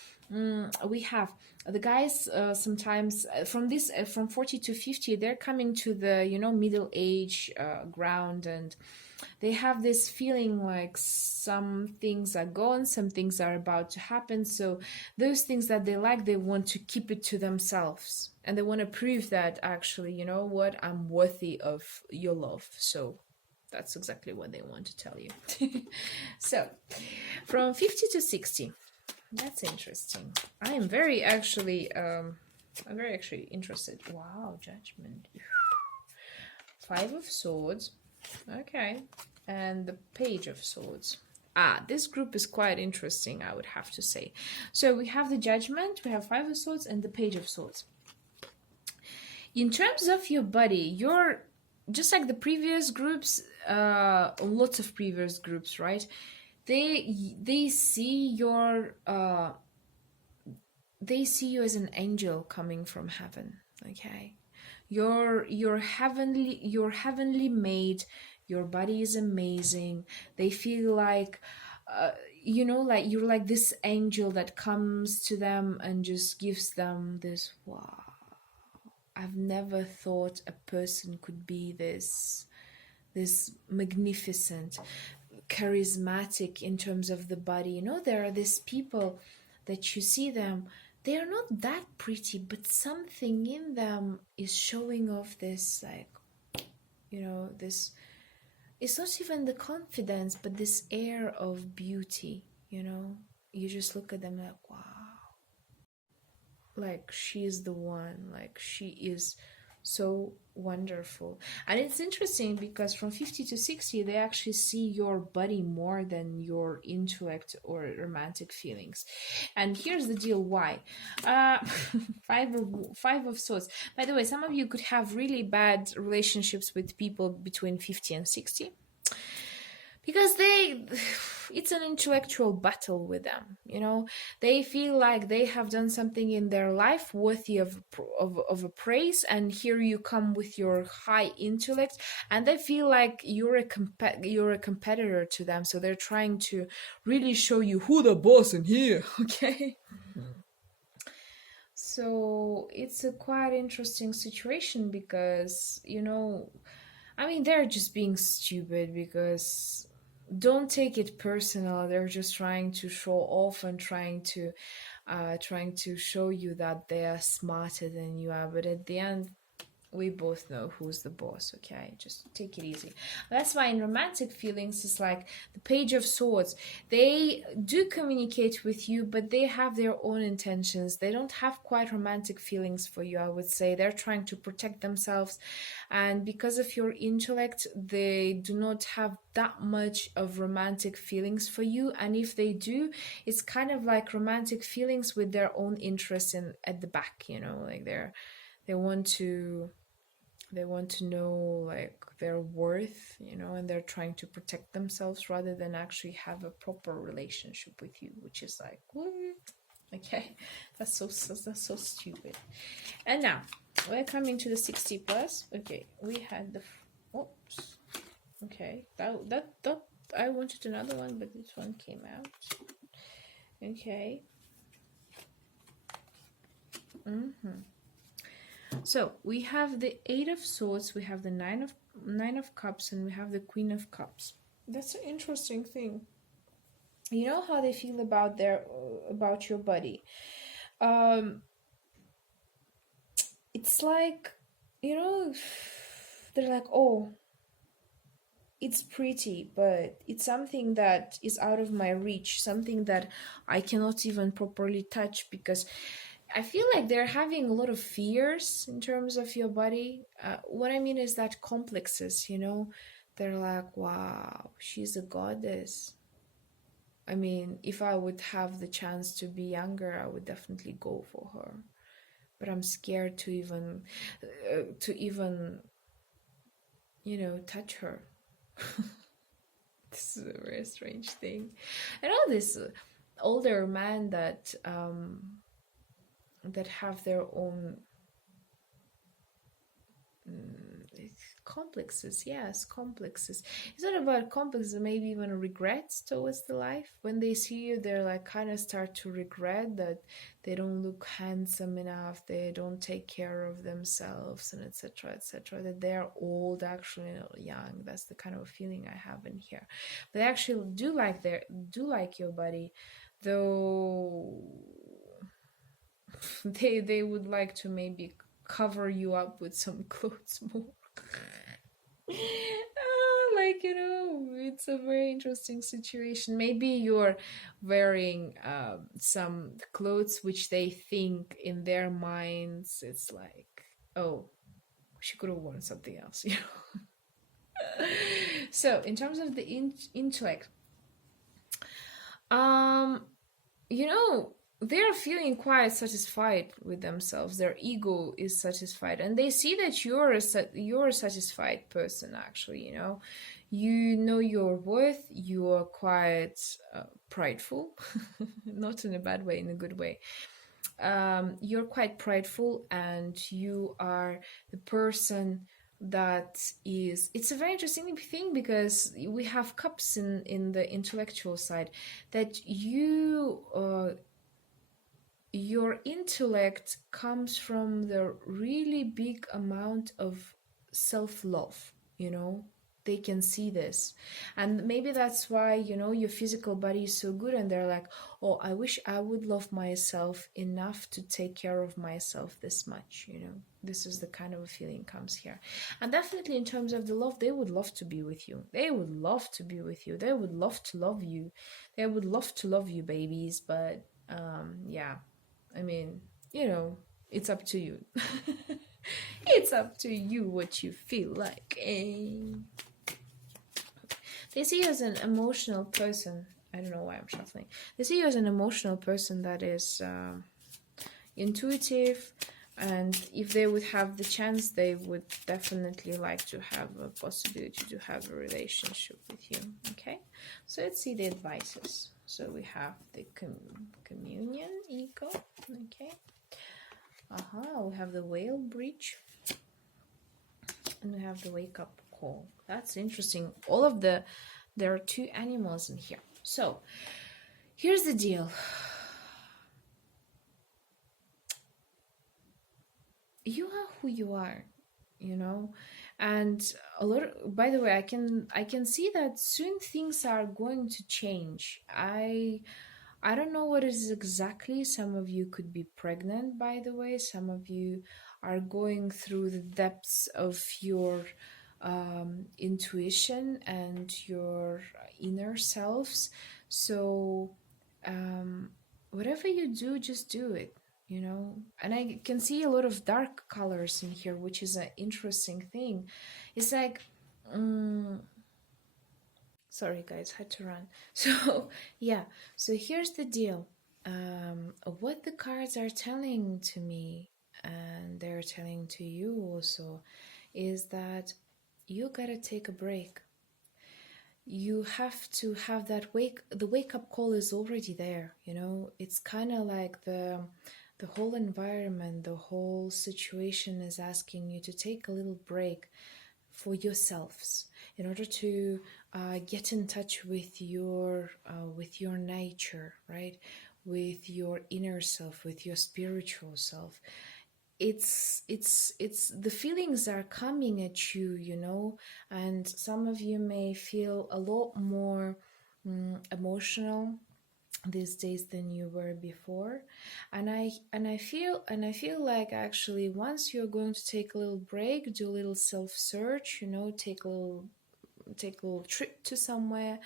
we have. The guys sometimes from 40 to 50, they're coming to the middle age ground, and they have this feeling like some things are gone, some things are about to happen. So those things that they like, they want to keep it to themselves, and they want to prove that actually, what, I'm worthy of your love. So that's exactly what they want to tell you. So from 50 to 60, that's interesting. I'm very actually interested. Wow, judgment. 5 of Swords. Okay. And the Page of Swords. This group is quite interesting, I would have to say. So we have the Judgment, we have 5 of Swords, and the Page of Swords. In terms of your body, you're just like the previous groups, lots of previous groups, right? They see you as an angel coming from heaven. Okay, you're heavenly made. Your body is amazing. They feel like like you're like this angel that comes to them and just gives them this, wow, I've never thought a person could be this magnificent, charismatic in terms of the body. There are these people that you see them, they are not that pretty, but something in them is showing off this, like, this, it's not even the confidence, but this air of beauty. You just look at them like, wow, like, she is the one, like, she is so wonderful. And it's interesting because from 50 to 60, they actually see your body more than your intellect or romantic feelings. And here's the deal why. Five of Swords. By the way, some of you could have really bad relationships with people between 50 and 60, because it's an intellectual battle with them. They feel like they have done something in their life worthy of a praise, and here you come with your high intellect, and they feel like you're a competitor to them, so they're trying to really show you who the boss in here. Okay. So it's a quite interesting situation, because I mean, they're just being stupid because don't take it personal. They're just trying to show off and trying to show you that they are smarter than you are. But at the end, we both know who's the boss, okay? Just take it easy. That's why in romantic feelings, it's like the Page of Swords. They do communicate with you, but they have their own intentions. They don't have quite romantic feelings for you, I would say. They're trying to protect themselves. And because of your intellect, they do not have that much of romantic feelings for you. And if they do, it's kind of like romantic feelings with their own interests in at the back, like they want to know like their worth, and they're trying to protect themselves rather than actually have a proper relationship with you, which is like, what? Okay, that's so stupid. And now we're coming to the 60 plus. Okay, we had the oops. Okay, that I wanted another one, but this one came out. Okay. So we have the Eight of Swords, we have the Nine of Cups, and we have the Queen of Cups. That's an interesting thing. You know how they feel about your body. It's like, they're like, oh, it's pretty, but it's something that is out of my reach, something that I cannot even properly touch, because I feel like they're having a lot of fears in terms of your body. What I mean is that complexes, they're like, wow, she's a goddess. I mean, if I would have the chance to be younger, I would definitely go for her. But I'm scared to even, touch her. This is a very strange thing. I know this older man that have their own complexes. Yes, complexes. It's not about complexes, maybe even regrets towards the life. When they see you, they're like kind of start to regret that they don't look handsome enough, they don't take care of themselves, and etc., that they're old, actually not young. That's the kind of feeling I have in here. But they actually do like your body, though they would like to maybe cover you up with some clothes more. It's a very interesting situation. Maybe you're wearing some clothes which they think in their minds it's like, oh, she could have worn something else. So in terms of the intellect, they're feeling quite satisfied with themselves. Their ego is satisfied, and they see that you're a satisfied person. Actually, you know your worth. You are quite prideful, not in a bad way, in a good way. You're quite prideful, and you are the person that is. It's a very interesting thing because we have cups in the intellectual side, that your intellect comes from the really big amount of self-love. They can see this, and maybe that's why your physical body is so good, and they're like, oh, I wish I would love myself enough to take care of myself this much. This is the kind of a feeling comes here. And definitely in terms of the love, they would love to be with you. They would love to be with you. They would love to love you. They would love to love you, babies. But yeah, I mean, it's up to you. It's up to you what you feel like. They see you as an emotional person. I don't know why I'm shuffling. They see you as an emotional person that is intuitive, and if they would have the chance, they would definitely like to have a possibility to have a relationship with you. Okay, so let's see the advices. So we have the communion, ego. Okay. We have the whale breach, and we have the wake up call. That's interesting. There are two animals in here. So here's the deal. You are who you are, And by the way, I can see that soon things are going to change. I don't know what it is exactly. Some of you could be pregnant, by the way. Some of you are going through the depths of your intuition and your inner selves. So, um, whatever you do, just do it, you know. And I can see a lot of dark colors in here, which is an interesting thing. It's like, um, sorry guys, had to run. So yeah, so here's the deal. What the cards are telling to me, and they're telling to you also, is that you gotta take a break. You have to have that the wake up call is already there, you know. It's kind of like the whole environment, the whole situation is asking you to take a little break for yourselves in order to get in touch with your nature, right? With your inner self, with your spiritual self. It's the feelings are coming at you, you know, and some of you may feel a lot more emotional these days than you were before. And I feel like actually once you're going to take a little break, do a little self search, you know, take a little trip to somewhere,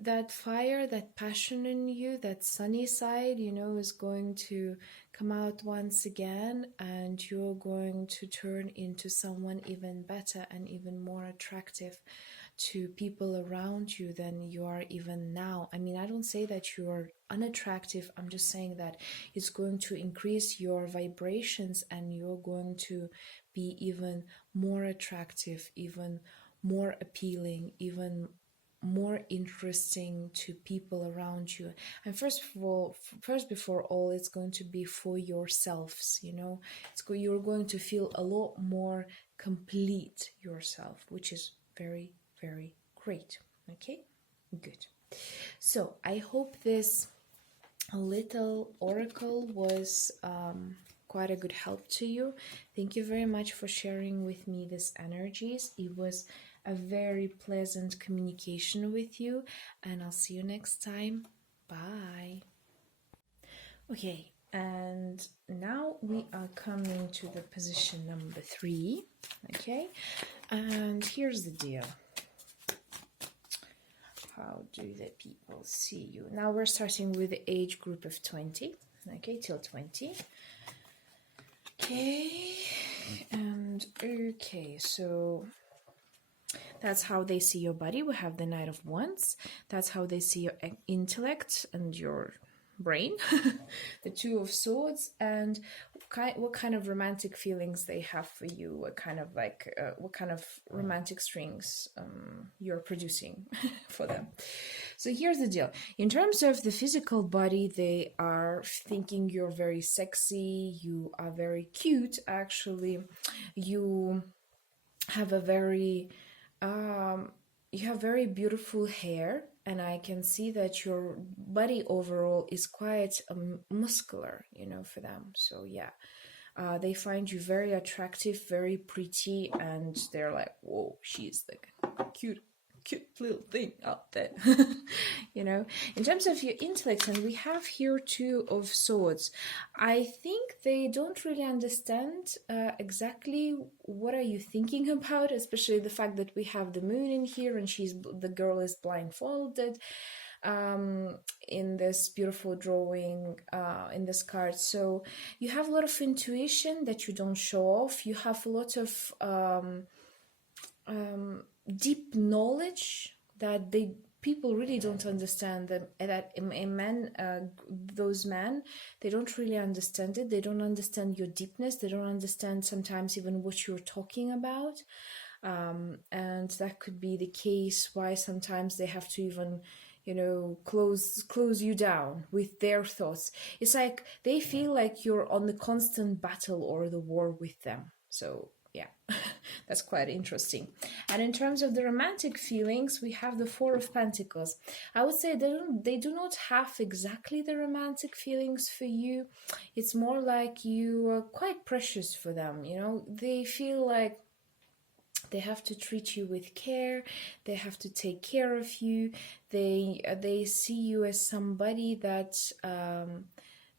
that fire, that passion in you, that sunny side, you know, is going to come out once again, and you're going to turn into someone even better and even more attractive to people around you than you are even now. I mean, I don't say that you're unattractive. I'm just saying that it's going to increase your vibrations and you're going to be even more attractive, even more appealing, even more interesting to people around you. And first before all, it's going to be for yourselves, you know. You're going to feel a lot more complete yourself, which is very, very great. Okay, good. So I hope this little oracle was quite a good help to you. Thank you very much for sharing with me these energies. It was a very pleasant communication with you, and I'll see you next time. Bye. Okay, and now we are coming to the position number 3. Okay, and here's the deal. How do the people see you? Now we're starting with the age group of 20, okay, till 20. Okay, and okay, so that's how they see your body. We have the Knight of Wands. That's how they see your intellect and your brain. The Two of Swords, and what kind of romantic feelings they have for you. What kind of romantic strings you're producing for them. So here's the deal. In terms of the physical body, they are thinking you're very sexy. You are very cute. Actually, you have a very you have very beautiful hair, and I can see that your body overall is quite muscular, you know, for them. So yeah, they find you very attractive, very pretty, and they're like, whoa, she's the cute little thing out there. You know, in terms of your intellect, and we have here Two of Swords, I think they don't really understand exactly what are you thinking about, especially the fact that we have the moon in here and the girl is blindfolded in this beautiful drawing in this card. So you have a lot of intuition that you don't show off. You have a lot of deep knowledge that people really don't understand, that those men, they don't really understand it. They don't understand your deepness. They don't understand sometimes even what you're talking about, and that could be the case why sometimes they have to even, you know, close you down with their thoughts. It's like they feel like you're on the constant battle or the war with them. So yeah, that's quite interesting. And in terms of the romantic feelings, we have the Four of Pentacles. I would say they do not have exactly the romantic feelings for you. It's more like you are quite precious for them, you know. They feel like They have to treat you with care. They have to take care of you. They see you as somebody that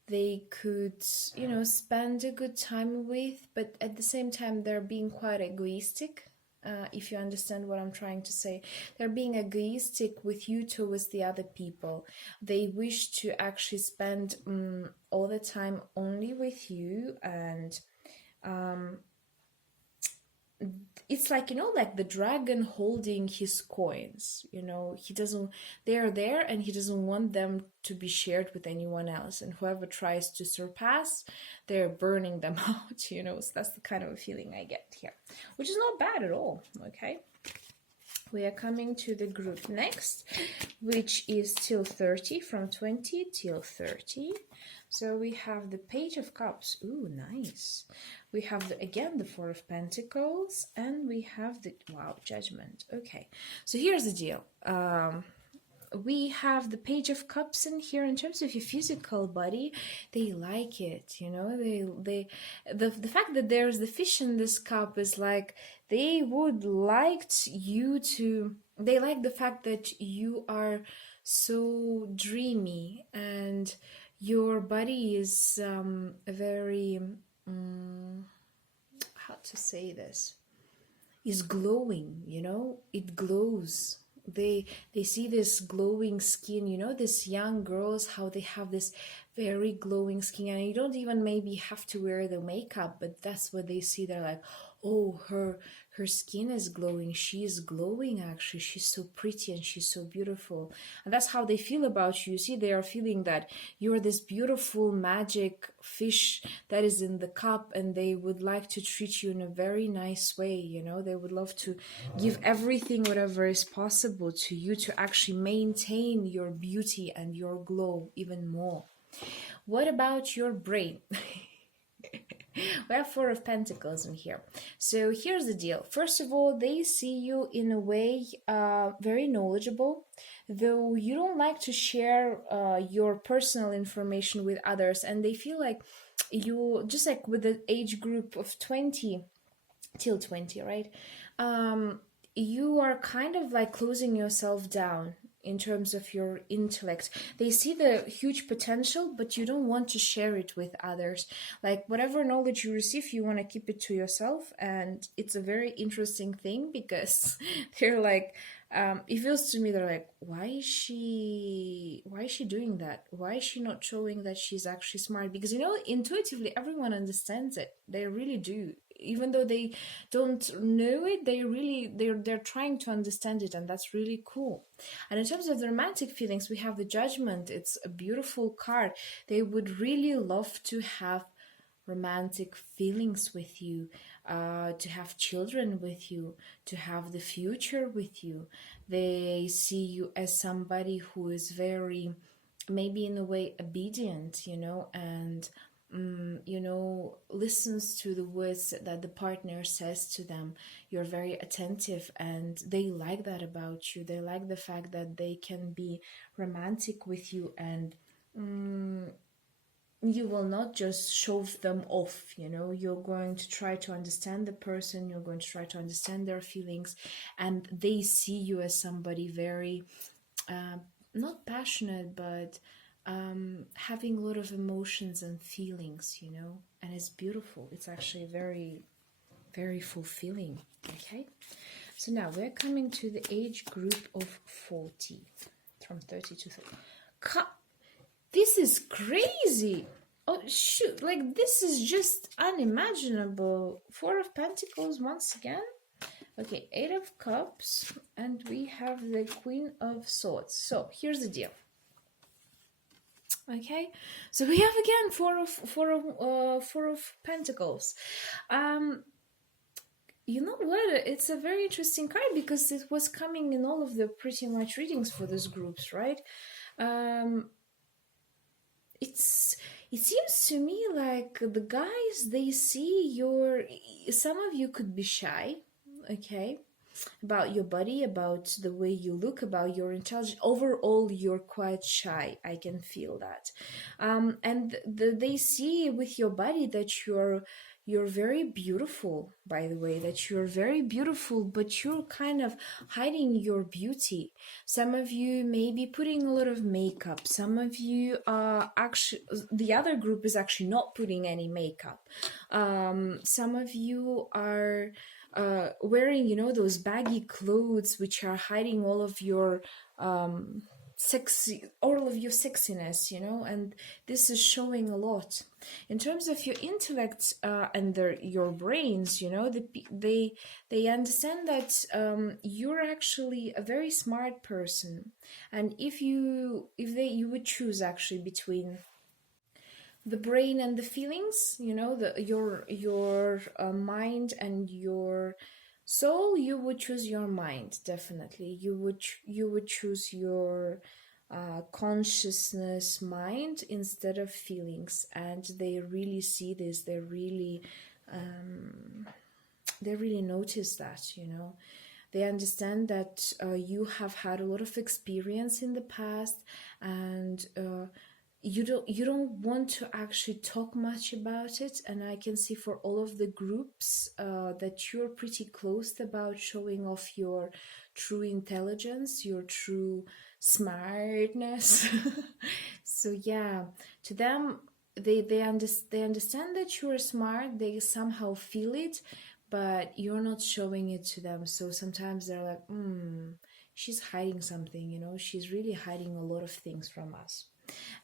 they could, spend a good time with, but at the same time, they're being quite egoistic. If you understand what I'm trying to say, they're being egoistic with you towards the other people. They wish to actually spend all the time only with you, and it's like, like the dragon holding his coins. He doesn't, they're there and he doesn't want them to be shared with anyone else, and whoever tries to surpass, they're burning them out. So that's the kind of a feeling I get here, which is not bad at all. Okay, we are coming to the group next, which is till 30, from 20 till 30. So we have the Page of Cups. Ooh, nice. We have, again, the Four of Pentacles, and we have the, wow, Judgment. Okay, so here's the deal. We have the Page of Cups in here. In terms of your physical body, they like it, the fact that there's the fish in this cup is like, they would like you to, they like the fact that you are so dreamy, and your body is very, how to say this, is glowing, it glows. They see this glowing skin, this young girls, how they have this very glowing skin, and you don't even maybe have to wear the makeup, but that's what they see. They're like, oh, her skin is glowing. She is glowing, actually. She's so pretty and she's so beautiful. And that's how they feel about you. You see, they are feeling that you're this beautiful magic fish that is in the cup, and they would like to treat you in a very nice way. They would love to give everything, whatever is possible to you, to actually maintain your beauty and your glow even more. What about your brain? We have Four of Pentacles in here. So here's the deal. First of all, they see you in a way very knowledgeable, though you don't like to share your personal information with others, and they feel like you, just like with the age group of 20 till 20, right? You are kind of like closing yourself down in terms of your intellect. They see the huge potential, but you don't want to share it with others. Like whatever knowledge you receive, you want to keep it to yourself. And it's a very interesting thing, because they're like, it feels to me, they're like, why is she doing that? Why is she not showing that she's actually smart? Because intuitively everyone understands it. They really do. Even though they don't know it, they're trying to understand it, and that's really cool. And in terms of the romantic feelings, we have the Judgment. It's a beautiful card. They would really love to have romantic feelings with you, to have children with you, to have the future with you. They see you as somebody who is very, maybe in a way, obedient, and listens to the words that the partner says to them. You're very attentive, and they like that about you. They like the fact that they can be romantic with you, and you will not just shove them off. You're going to try to understand the person. You're going to try to understand their feelings, and they see you as somebody very not passionate, but having a lot of emotions and feelings, and it's beautiful. It's actually very, very fulfilling. Okay, so now we're coming to the age group of 40, from 30 to 30. This is crazy. Oh shoot, like this is just unimaginable. Four of Pentacles once again. Okay, Eight of Cups, and we have the Queen of Swords. So here's the deal. Okay, so we have again Four of Pentacles. You know what? It's a very interesting card, because it was coming in all of the pretty much readings for these groups, right? It seems to me like the guys, they see some of you could be shy, okay, about your body, about the way you look, about your intelligence. Overall, you're quite shy. I can feel that. And they see with your body that you're very beautiful, by the way, that you're very beautiful, but you're kind of hiding your beauty. Some of you may be putting a lot of makeup. Some of you are actually, the other group is actually not putting any makeup. Some of you are wearing, you know, those baggy clothes which are hiding all of your sexiness, you know, and this is showing a lot in terms of your intellect and your brains. You know, they understand that you're actually a very smart person, and you would choose actually between the brain and the feelings, you know, your mind and your soul, you would choose your mind. Definitely you would choose your consciousness mind instead of feelings. And they really see this, they really notice that, you know. They understand that you have had a lot of experience in the past, and you don't want to actually talk much about it. And I can see for all of the groups that you're pretty close about showing off your true intelligence, your true smartness. So yeah, to them, they understand that you're smart. They somehow feel it, but you're not showing it to them. So sometimes they're like, she's hiding something, you know, she's really hiding a lot of things from us.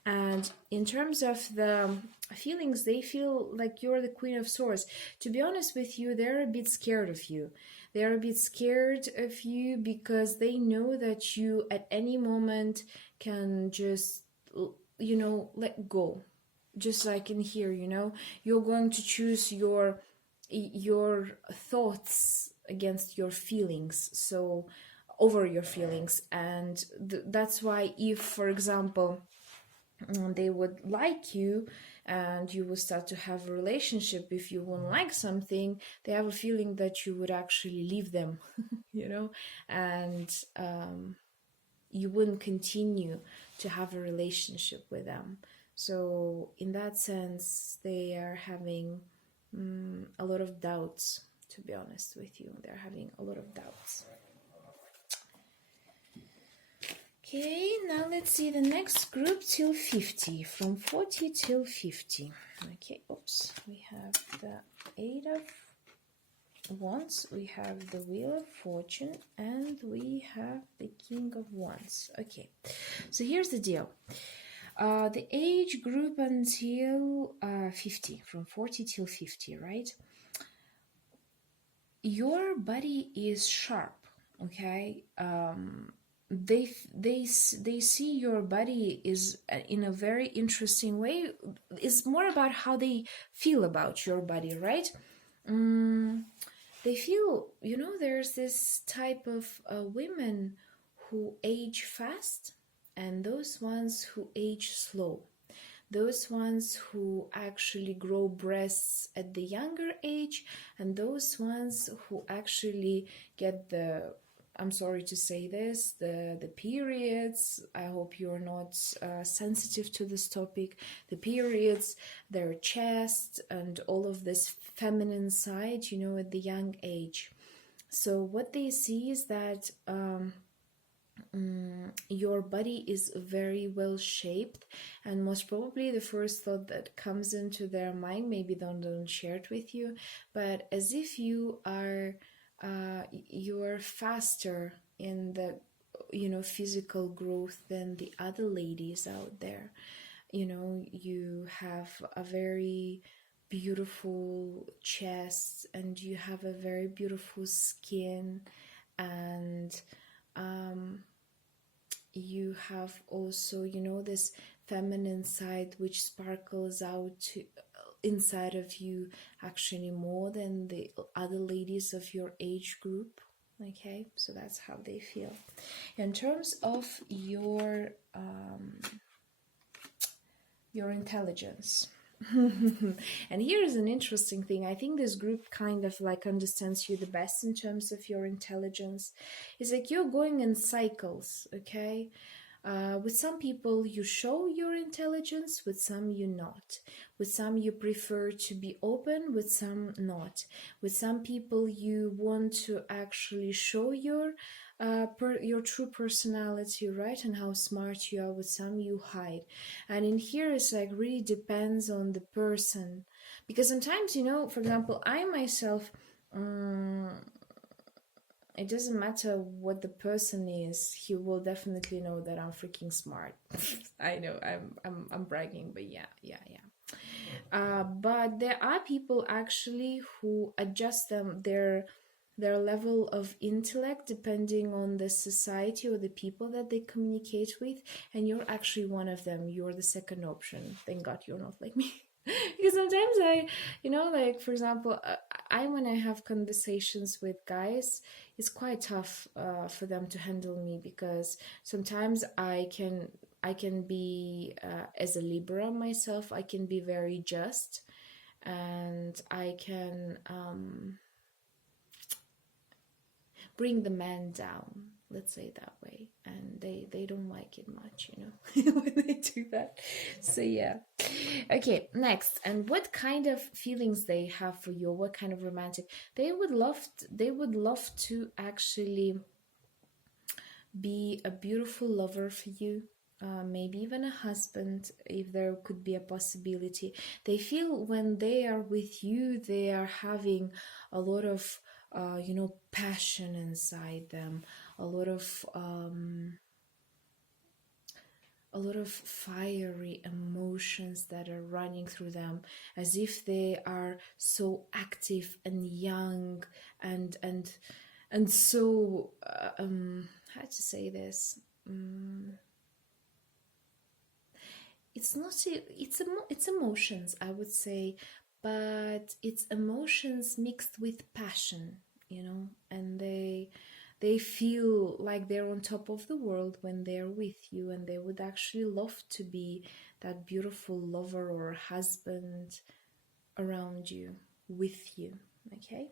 And in terms of the feelings, they feel like you're the Queen of Swords. To be honest with you, they're a bit scared of you. They're a bit scared of you because they know that you at any moment can just, you know, let go. Just like in here, you know, you're going to choose your thoughts against your feelings, so over your feelings. And that's why if, for example, they would like you and you will start to have a relationship, if you won't like something, they have a feeling that you would actually leave them, you know, and you wouldn't continue to have a relationship with them. So in that sense, they are having a lot of doubts, to be honest with you. They're having a lot of doubts. Okay, now let's see the next group till 50, from 40 till 50. Okay, oops, we have the 8 of Wands, we have the Wheel of Fortune, and we have the King of Wands. Okay, so here's the deal. The age group until 50, from 40 till 50, right? Your body is sharp, okay? They see your body is in a very interesting way. It's more about how they feel about your body, right? They feel, you know, there's this type of women who age fast, and those ones who age slow. Those ones who actually grow breasts at the younger age, and those ones who actually get the, I'm sorry to say this, the periods. I hope you're not sensitive to this topic. The periods, their chest, and all of this feminine side, you know, at the young age. So what they see is that your body is very well shaped, and most probably the first thought that comes into their mind, maybe they don't share it with you, but as if you are faster in the, you know, physical growth than the other ladies out there. You know, you have a very beautiful chest, and you have a very beautiful skin, and you have also, you know, this feminine side which sparkles out inside of you, actually more than the other ladies of your age group. Okay, so that's how they feel. In terms of your intelligence. And here's an interesting thing. I think this group kind of like understands you the best in terms of your intelligence. It's like you're going in cycles, okay? With some people, you show your intelligence, with some, you not. With some, you prefer to be open, with some, not. With some people, you want to actually show your true personality, right? And how smart you are. With some, you hide. And in here, it's like really depends on the person. Because sometimes, for example, I myself, it doesn't matter what the person is, he will definitely know that I'm freaking smart. I know I'm bragging, but yeah. But there are people actually who adjust their level of intellect depending on the society or the people that they communicate with, and you're actually one of them. You're the second option. Thank God you're not like me. Because sometimes like for example, when I have conversations with guys, it's quite tough for them to handle me, because sometimes I can be as a Libra myself, I can be very just, and I can bring the man down, let's say it that way, and they don't like it much, when they do that. So yeah. Okay, next. And what kind of feelings they have for you? What kind of romantic? They would love to actually be a beautiful lover for you, maybe even a husband, if there could be a possibility. They feel when they are with you, they are having a lot of passion inside them, a lot of fiery emotions that are running through them, as if they are so active and young and so how to say this, it's emotions, I would say, but it's emotions mixed with passion, and they feel like they're on top of the world when they're with you, and they would actually love to be that beautiful lover or husband around you, with you. Okay,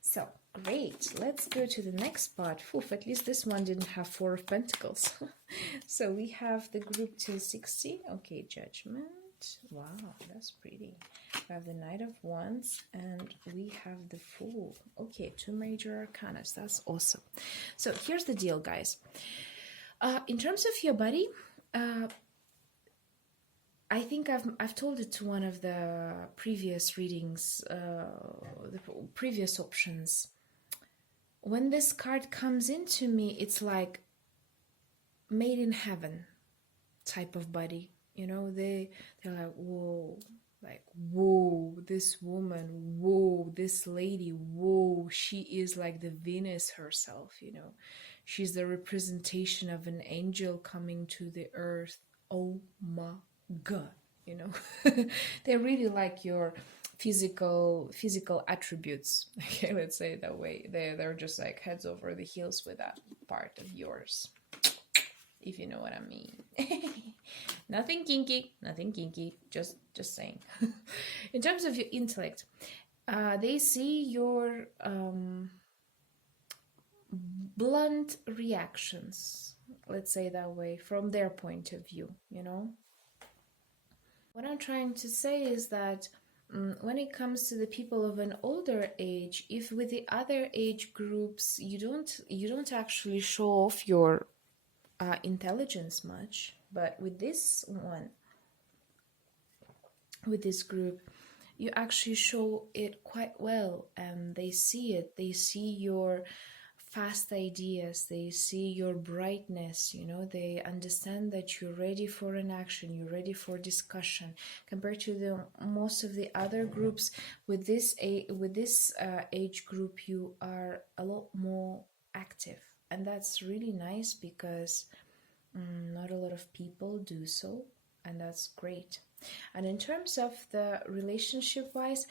so great, let's go to the next part. Oof, at least this one didn't have Four of Pentacles. So we have the group 260. Okay, Judgment. Wow, that's pretty. We have the Knight of Wands, and we have the Fool. Okay, two major arcanas. That's awesome. So here's the deal, guys. In terms of your body, I think I've told it to one of the previous readings, the previous options. When this card comes into me, it's like made in heaven type of body. They're like, whoa, this woman, whoa, this lady, whoa, she is like the Venus herself. She's the representation of an angel coming to the earth. Oh my God, they really like your physical attributes. Okay, let's say it that way. They're just like heads over the heels with that part of yours, if you know what I mean. Nothing kinky, just saying. In terms of your intellect, they see your blunt reactions, let's say that way, from their point of view. What I'm trying to say is that when it comes to the people of an older age, if with the other age groups you don't actually show off your intelligence much, but with this group, you actually show it quite well, and they see it. They see your fast ideas, they see your brightness, they understand that you're ready for an action, you're ready for discussion, compared to the most of the other groups. With this age group, you are a lot more active, and that's really nice, because not a lot of people do so, and that's great. And in terms of the relationship wise,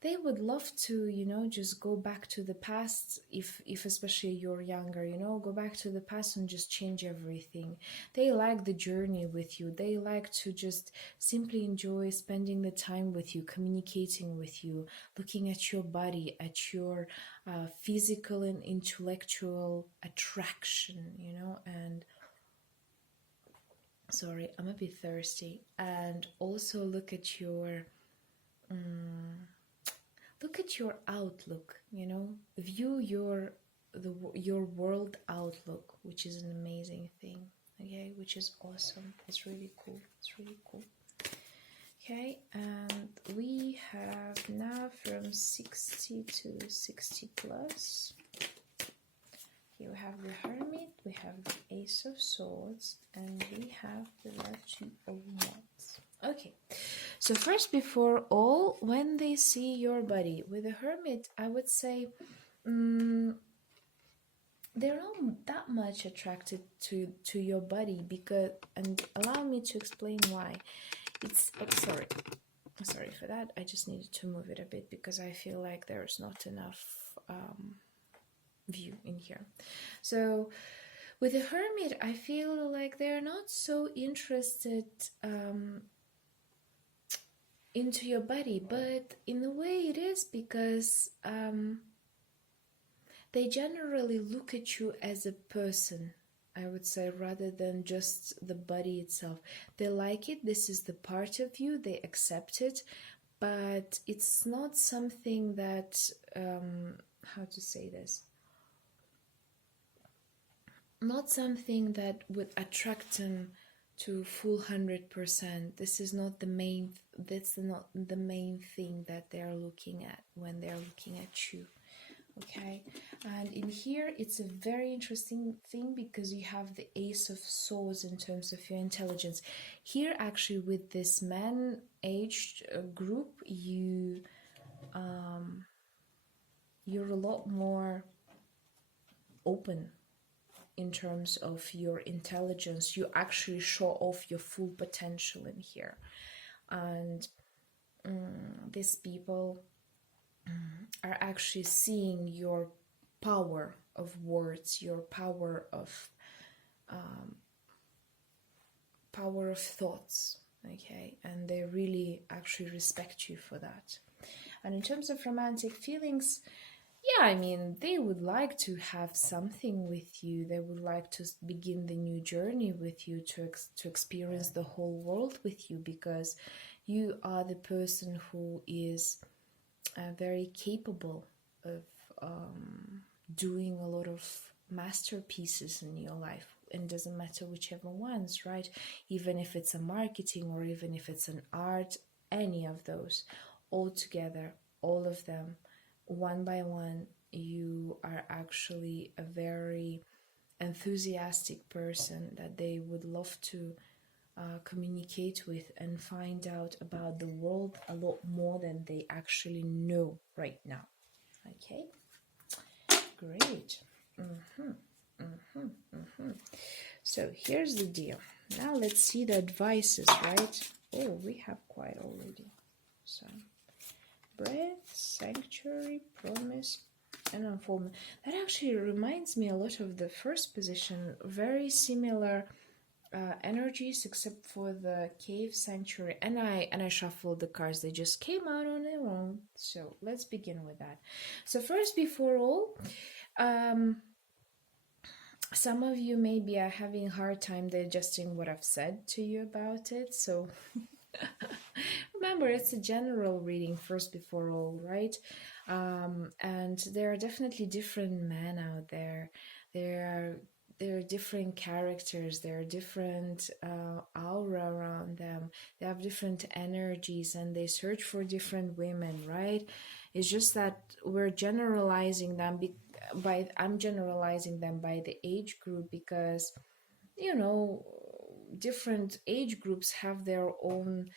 they would love to, just go back to the past, if especially you're younger, go back to the past and just change everything. They like the journey with you. They like to just simply enjoy spending the time with you, communicating with you, looking at your body, at your physical and intellectual attraction, and Sorry, I'm a bit thirsty. And also look at your outlook, view your world outlook, which is an amazing thing, okay, which is awesome. It's really cool. It's really cool. Okay, and we have now from 60 to 60 plus. Here we have the Hermit, we have the Ace of Swords, and we have the Two of Wands. Okay, so first, before all, when they see your body with the Hermit, I would say they're not that much attracted to your body, because, and allow me to explain why. It's sorry for that. I just needed to move it a bit because I feel like there's not enough view in here. So with the Hermit, I feel like they're not so interested into your body, but in a way it is, because they generally look at you as a person, I would say, rather than just the body itself. They like it. This is the part of you. They accept it, but it's not something that, how to say this? Not something that would attract them to full 100%. This is not the main. That's not the main thing that they're looking at when they're looking at you. Okay, and in here it's a very interesting thing, because you have the Ace of Swords in terms of your intelligence. Here, actually, with this man-aged group, you're a lot more open in terms of your intelligence. You actually show off your full potential in here, and these people are actually seeing your power of words, your power of thoughts, okay, and they really actually respect you for that. And in terms of romantic feelings, yeah, I mean, they would like to have something with you. They would like to begin the new journey with you, to experience the whole world with you, because you are the person who is very capable of doing a lot of masterpieces in your life, and doesn't matter whichever ones, right? Even if it's a marketing, or even if it's an art, any of those, all together, all of them, one by one, you are actually a very enthusiastic person that they would love to communicate with and find out about the world a lot more than they actually know right now. Okay, great. So here's the deal. Now let's see the advices, right? Oh, we have quite already. So, breath, sanctuary, promise, and unfoldment. That actually reminds me a lot of the first position. Very similar energies, except for the cave, sanctuary, and I shuffled the cards. They just came out on their own. So let's begin with that. So first, before all, some of you maybe are having a hard time digesting what I've said to you about it. So remember, it's a general reading first before all, right? And there are definitely different men out there. There are different characters, there are different aura around them, they have different energies, and they search for different women, right? It's just that we're generalizing them I'm generalizing them by the age group, because different age groups have their own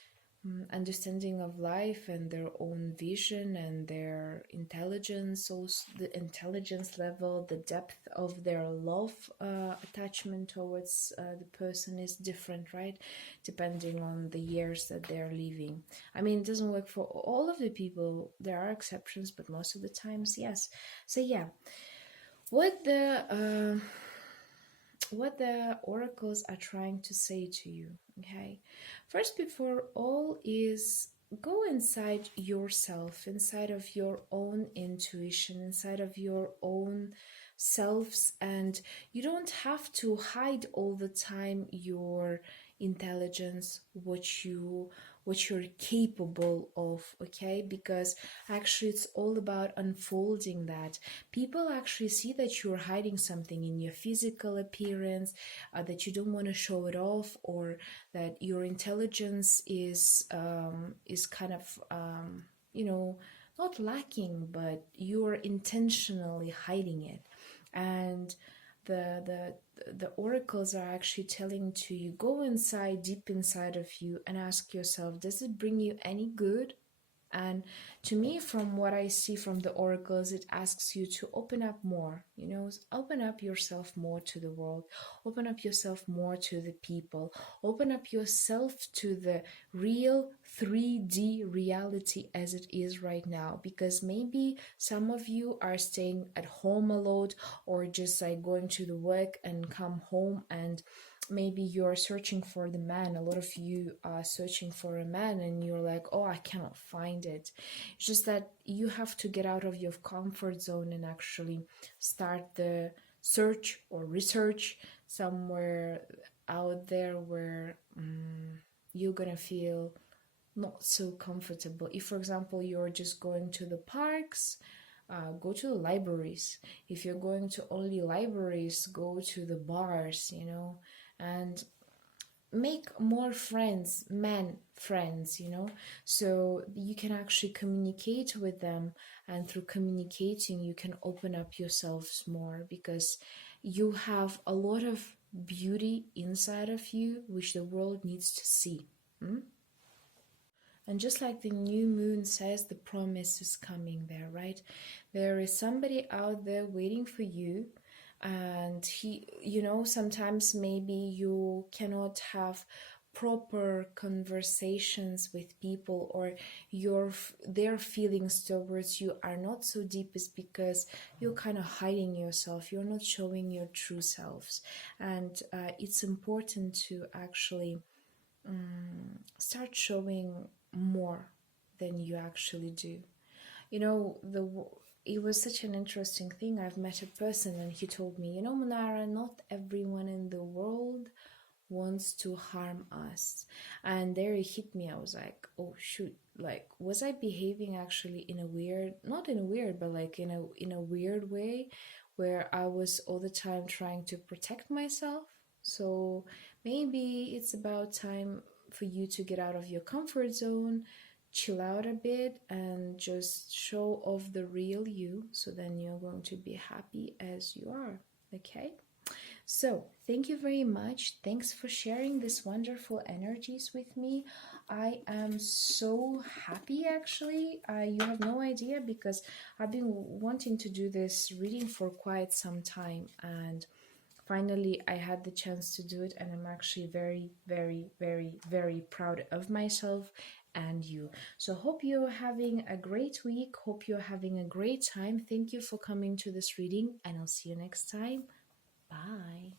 understanding of life and their own vision and their intelligence, also the intelligence level, the depth of their love attachment towards the person is different, right? Depending on the years that they're living. I mean, it doesn't work for all of the people. There are exceptions, but most of the times, yes. So yeah, what the oracles are trying to say to you, okay? First, before all, is go inside yourself, inside of your own intuition, inside of your own selves, and you don't have to hide all the time your intelligence, what you're capable of, okay? Because actually it's all about unfolding that. People actually see that you're hiding something in your physical appearance, that you don't want to show it off, or that your intelligence is kind of not lacking, but you're intentionally hiding it. And the the the oracles are actually telling to you, go inside, deep inside of you, and ask yourself, does it bring you any good? And to me, from what I see from the oracles, it asks you to open up more, open up yourself more to the world, open up yourself more to the people, open up yourself to the real 3D reality as it is right now. Because maybe some of you are staying at home a lot, or just like going to the work and come home, and maybe you're searching for the man. A lot of you are searching for a man, and you're like, oh, I cannot find it. It's just that you have to get out of your comfort zone and actually start the search or research somewhere out there where you're gonna feel not so comfortable. If, for example, you're just going to the parks, go to the libraries. If you're going to only libraries, go to the bars, and make more friends, men friends, so you can actually communicate with them. And through communicating, you can open up yourselves more, because you have a lot of beauty inside of you, which the world needs to see. And just like the new moon says, the promise is coming there, right? There is somebody out there waiting for you. And sometimes maybe you cannot have proper conversations with people, or their feelings towards you are not so deep, is because you're kind of hiding yourself. You're not showing your true selves. And it's important to actually start showing more than you actually do. It was such an interesting thing. I've met a person, and he told me, Munara, not everyone in the world wants to harm us. And there it hit me. I was like, oh shoot, like, was I behaving actually in a weird, not in a weird, but like in a weird way, where I was all the time trying to protect myself? So maybe it's about time for you to get out of your comfort zone, chill out a bit, and just show off the real you, so then you're going to be happy as you are. Okay? So thank you very much. Thanks for sharing these wonderful energies with me. I am so happy, actually. You have no idea, because I've been wanting to do this reading for quite some time, and finally I had the chance to do it, and I'm actually very, very, very, very proud of myself and you. So hope you're having a great week. Hope you're having a great time. Thank you for coming to this reading, and I'll see you next time. Bye.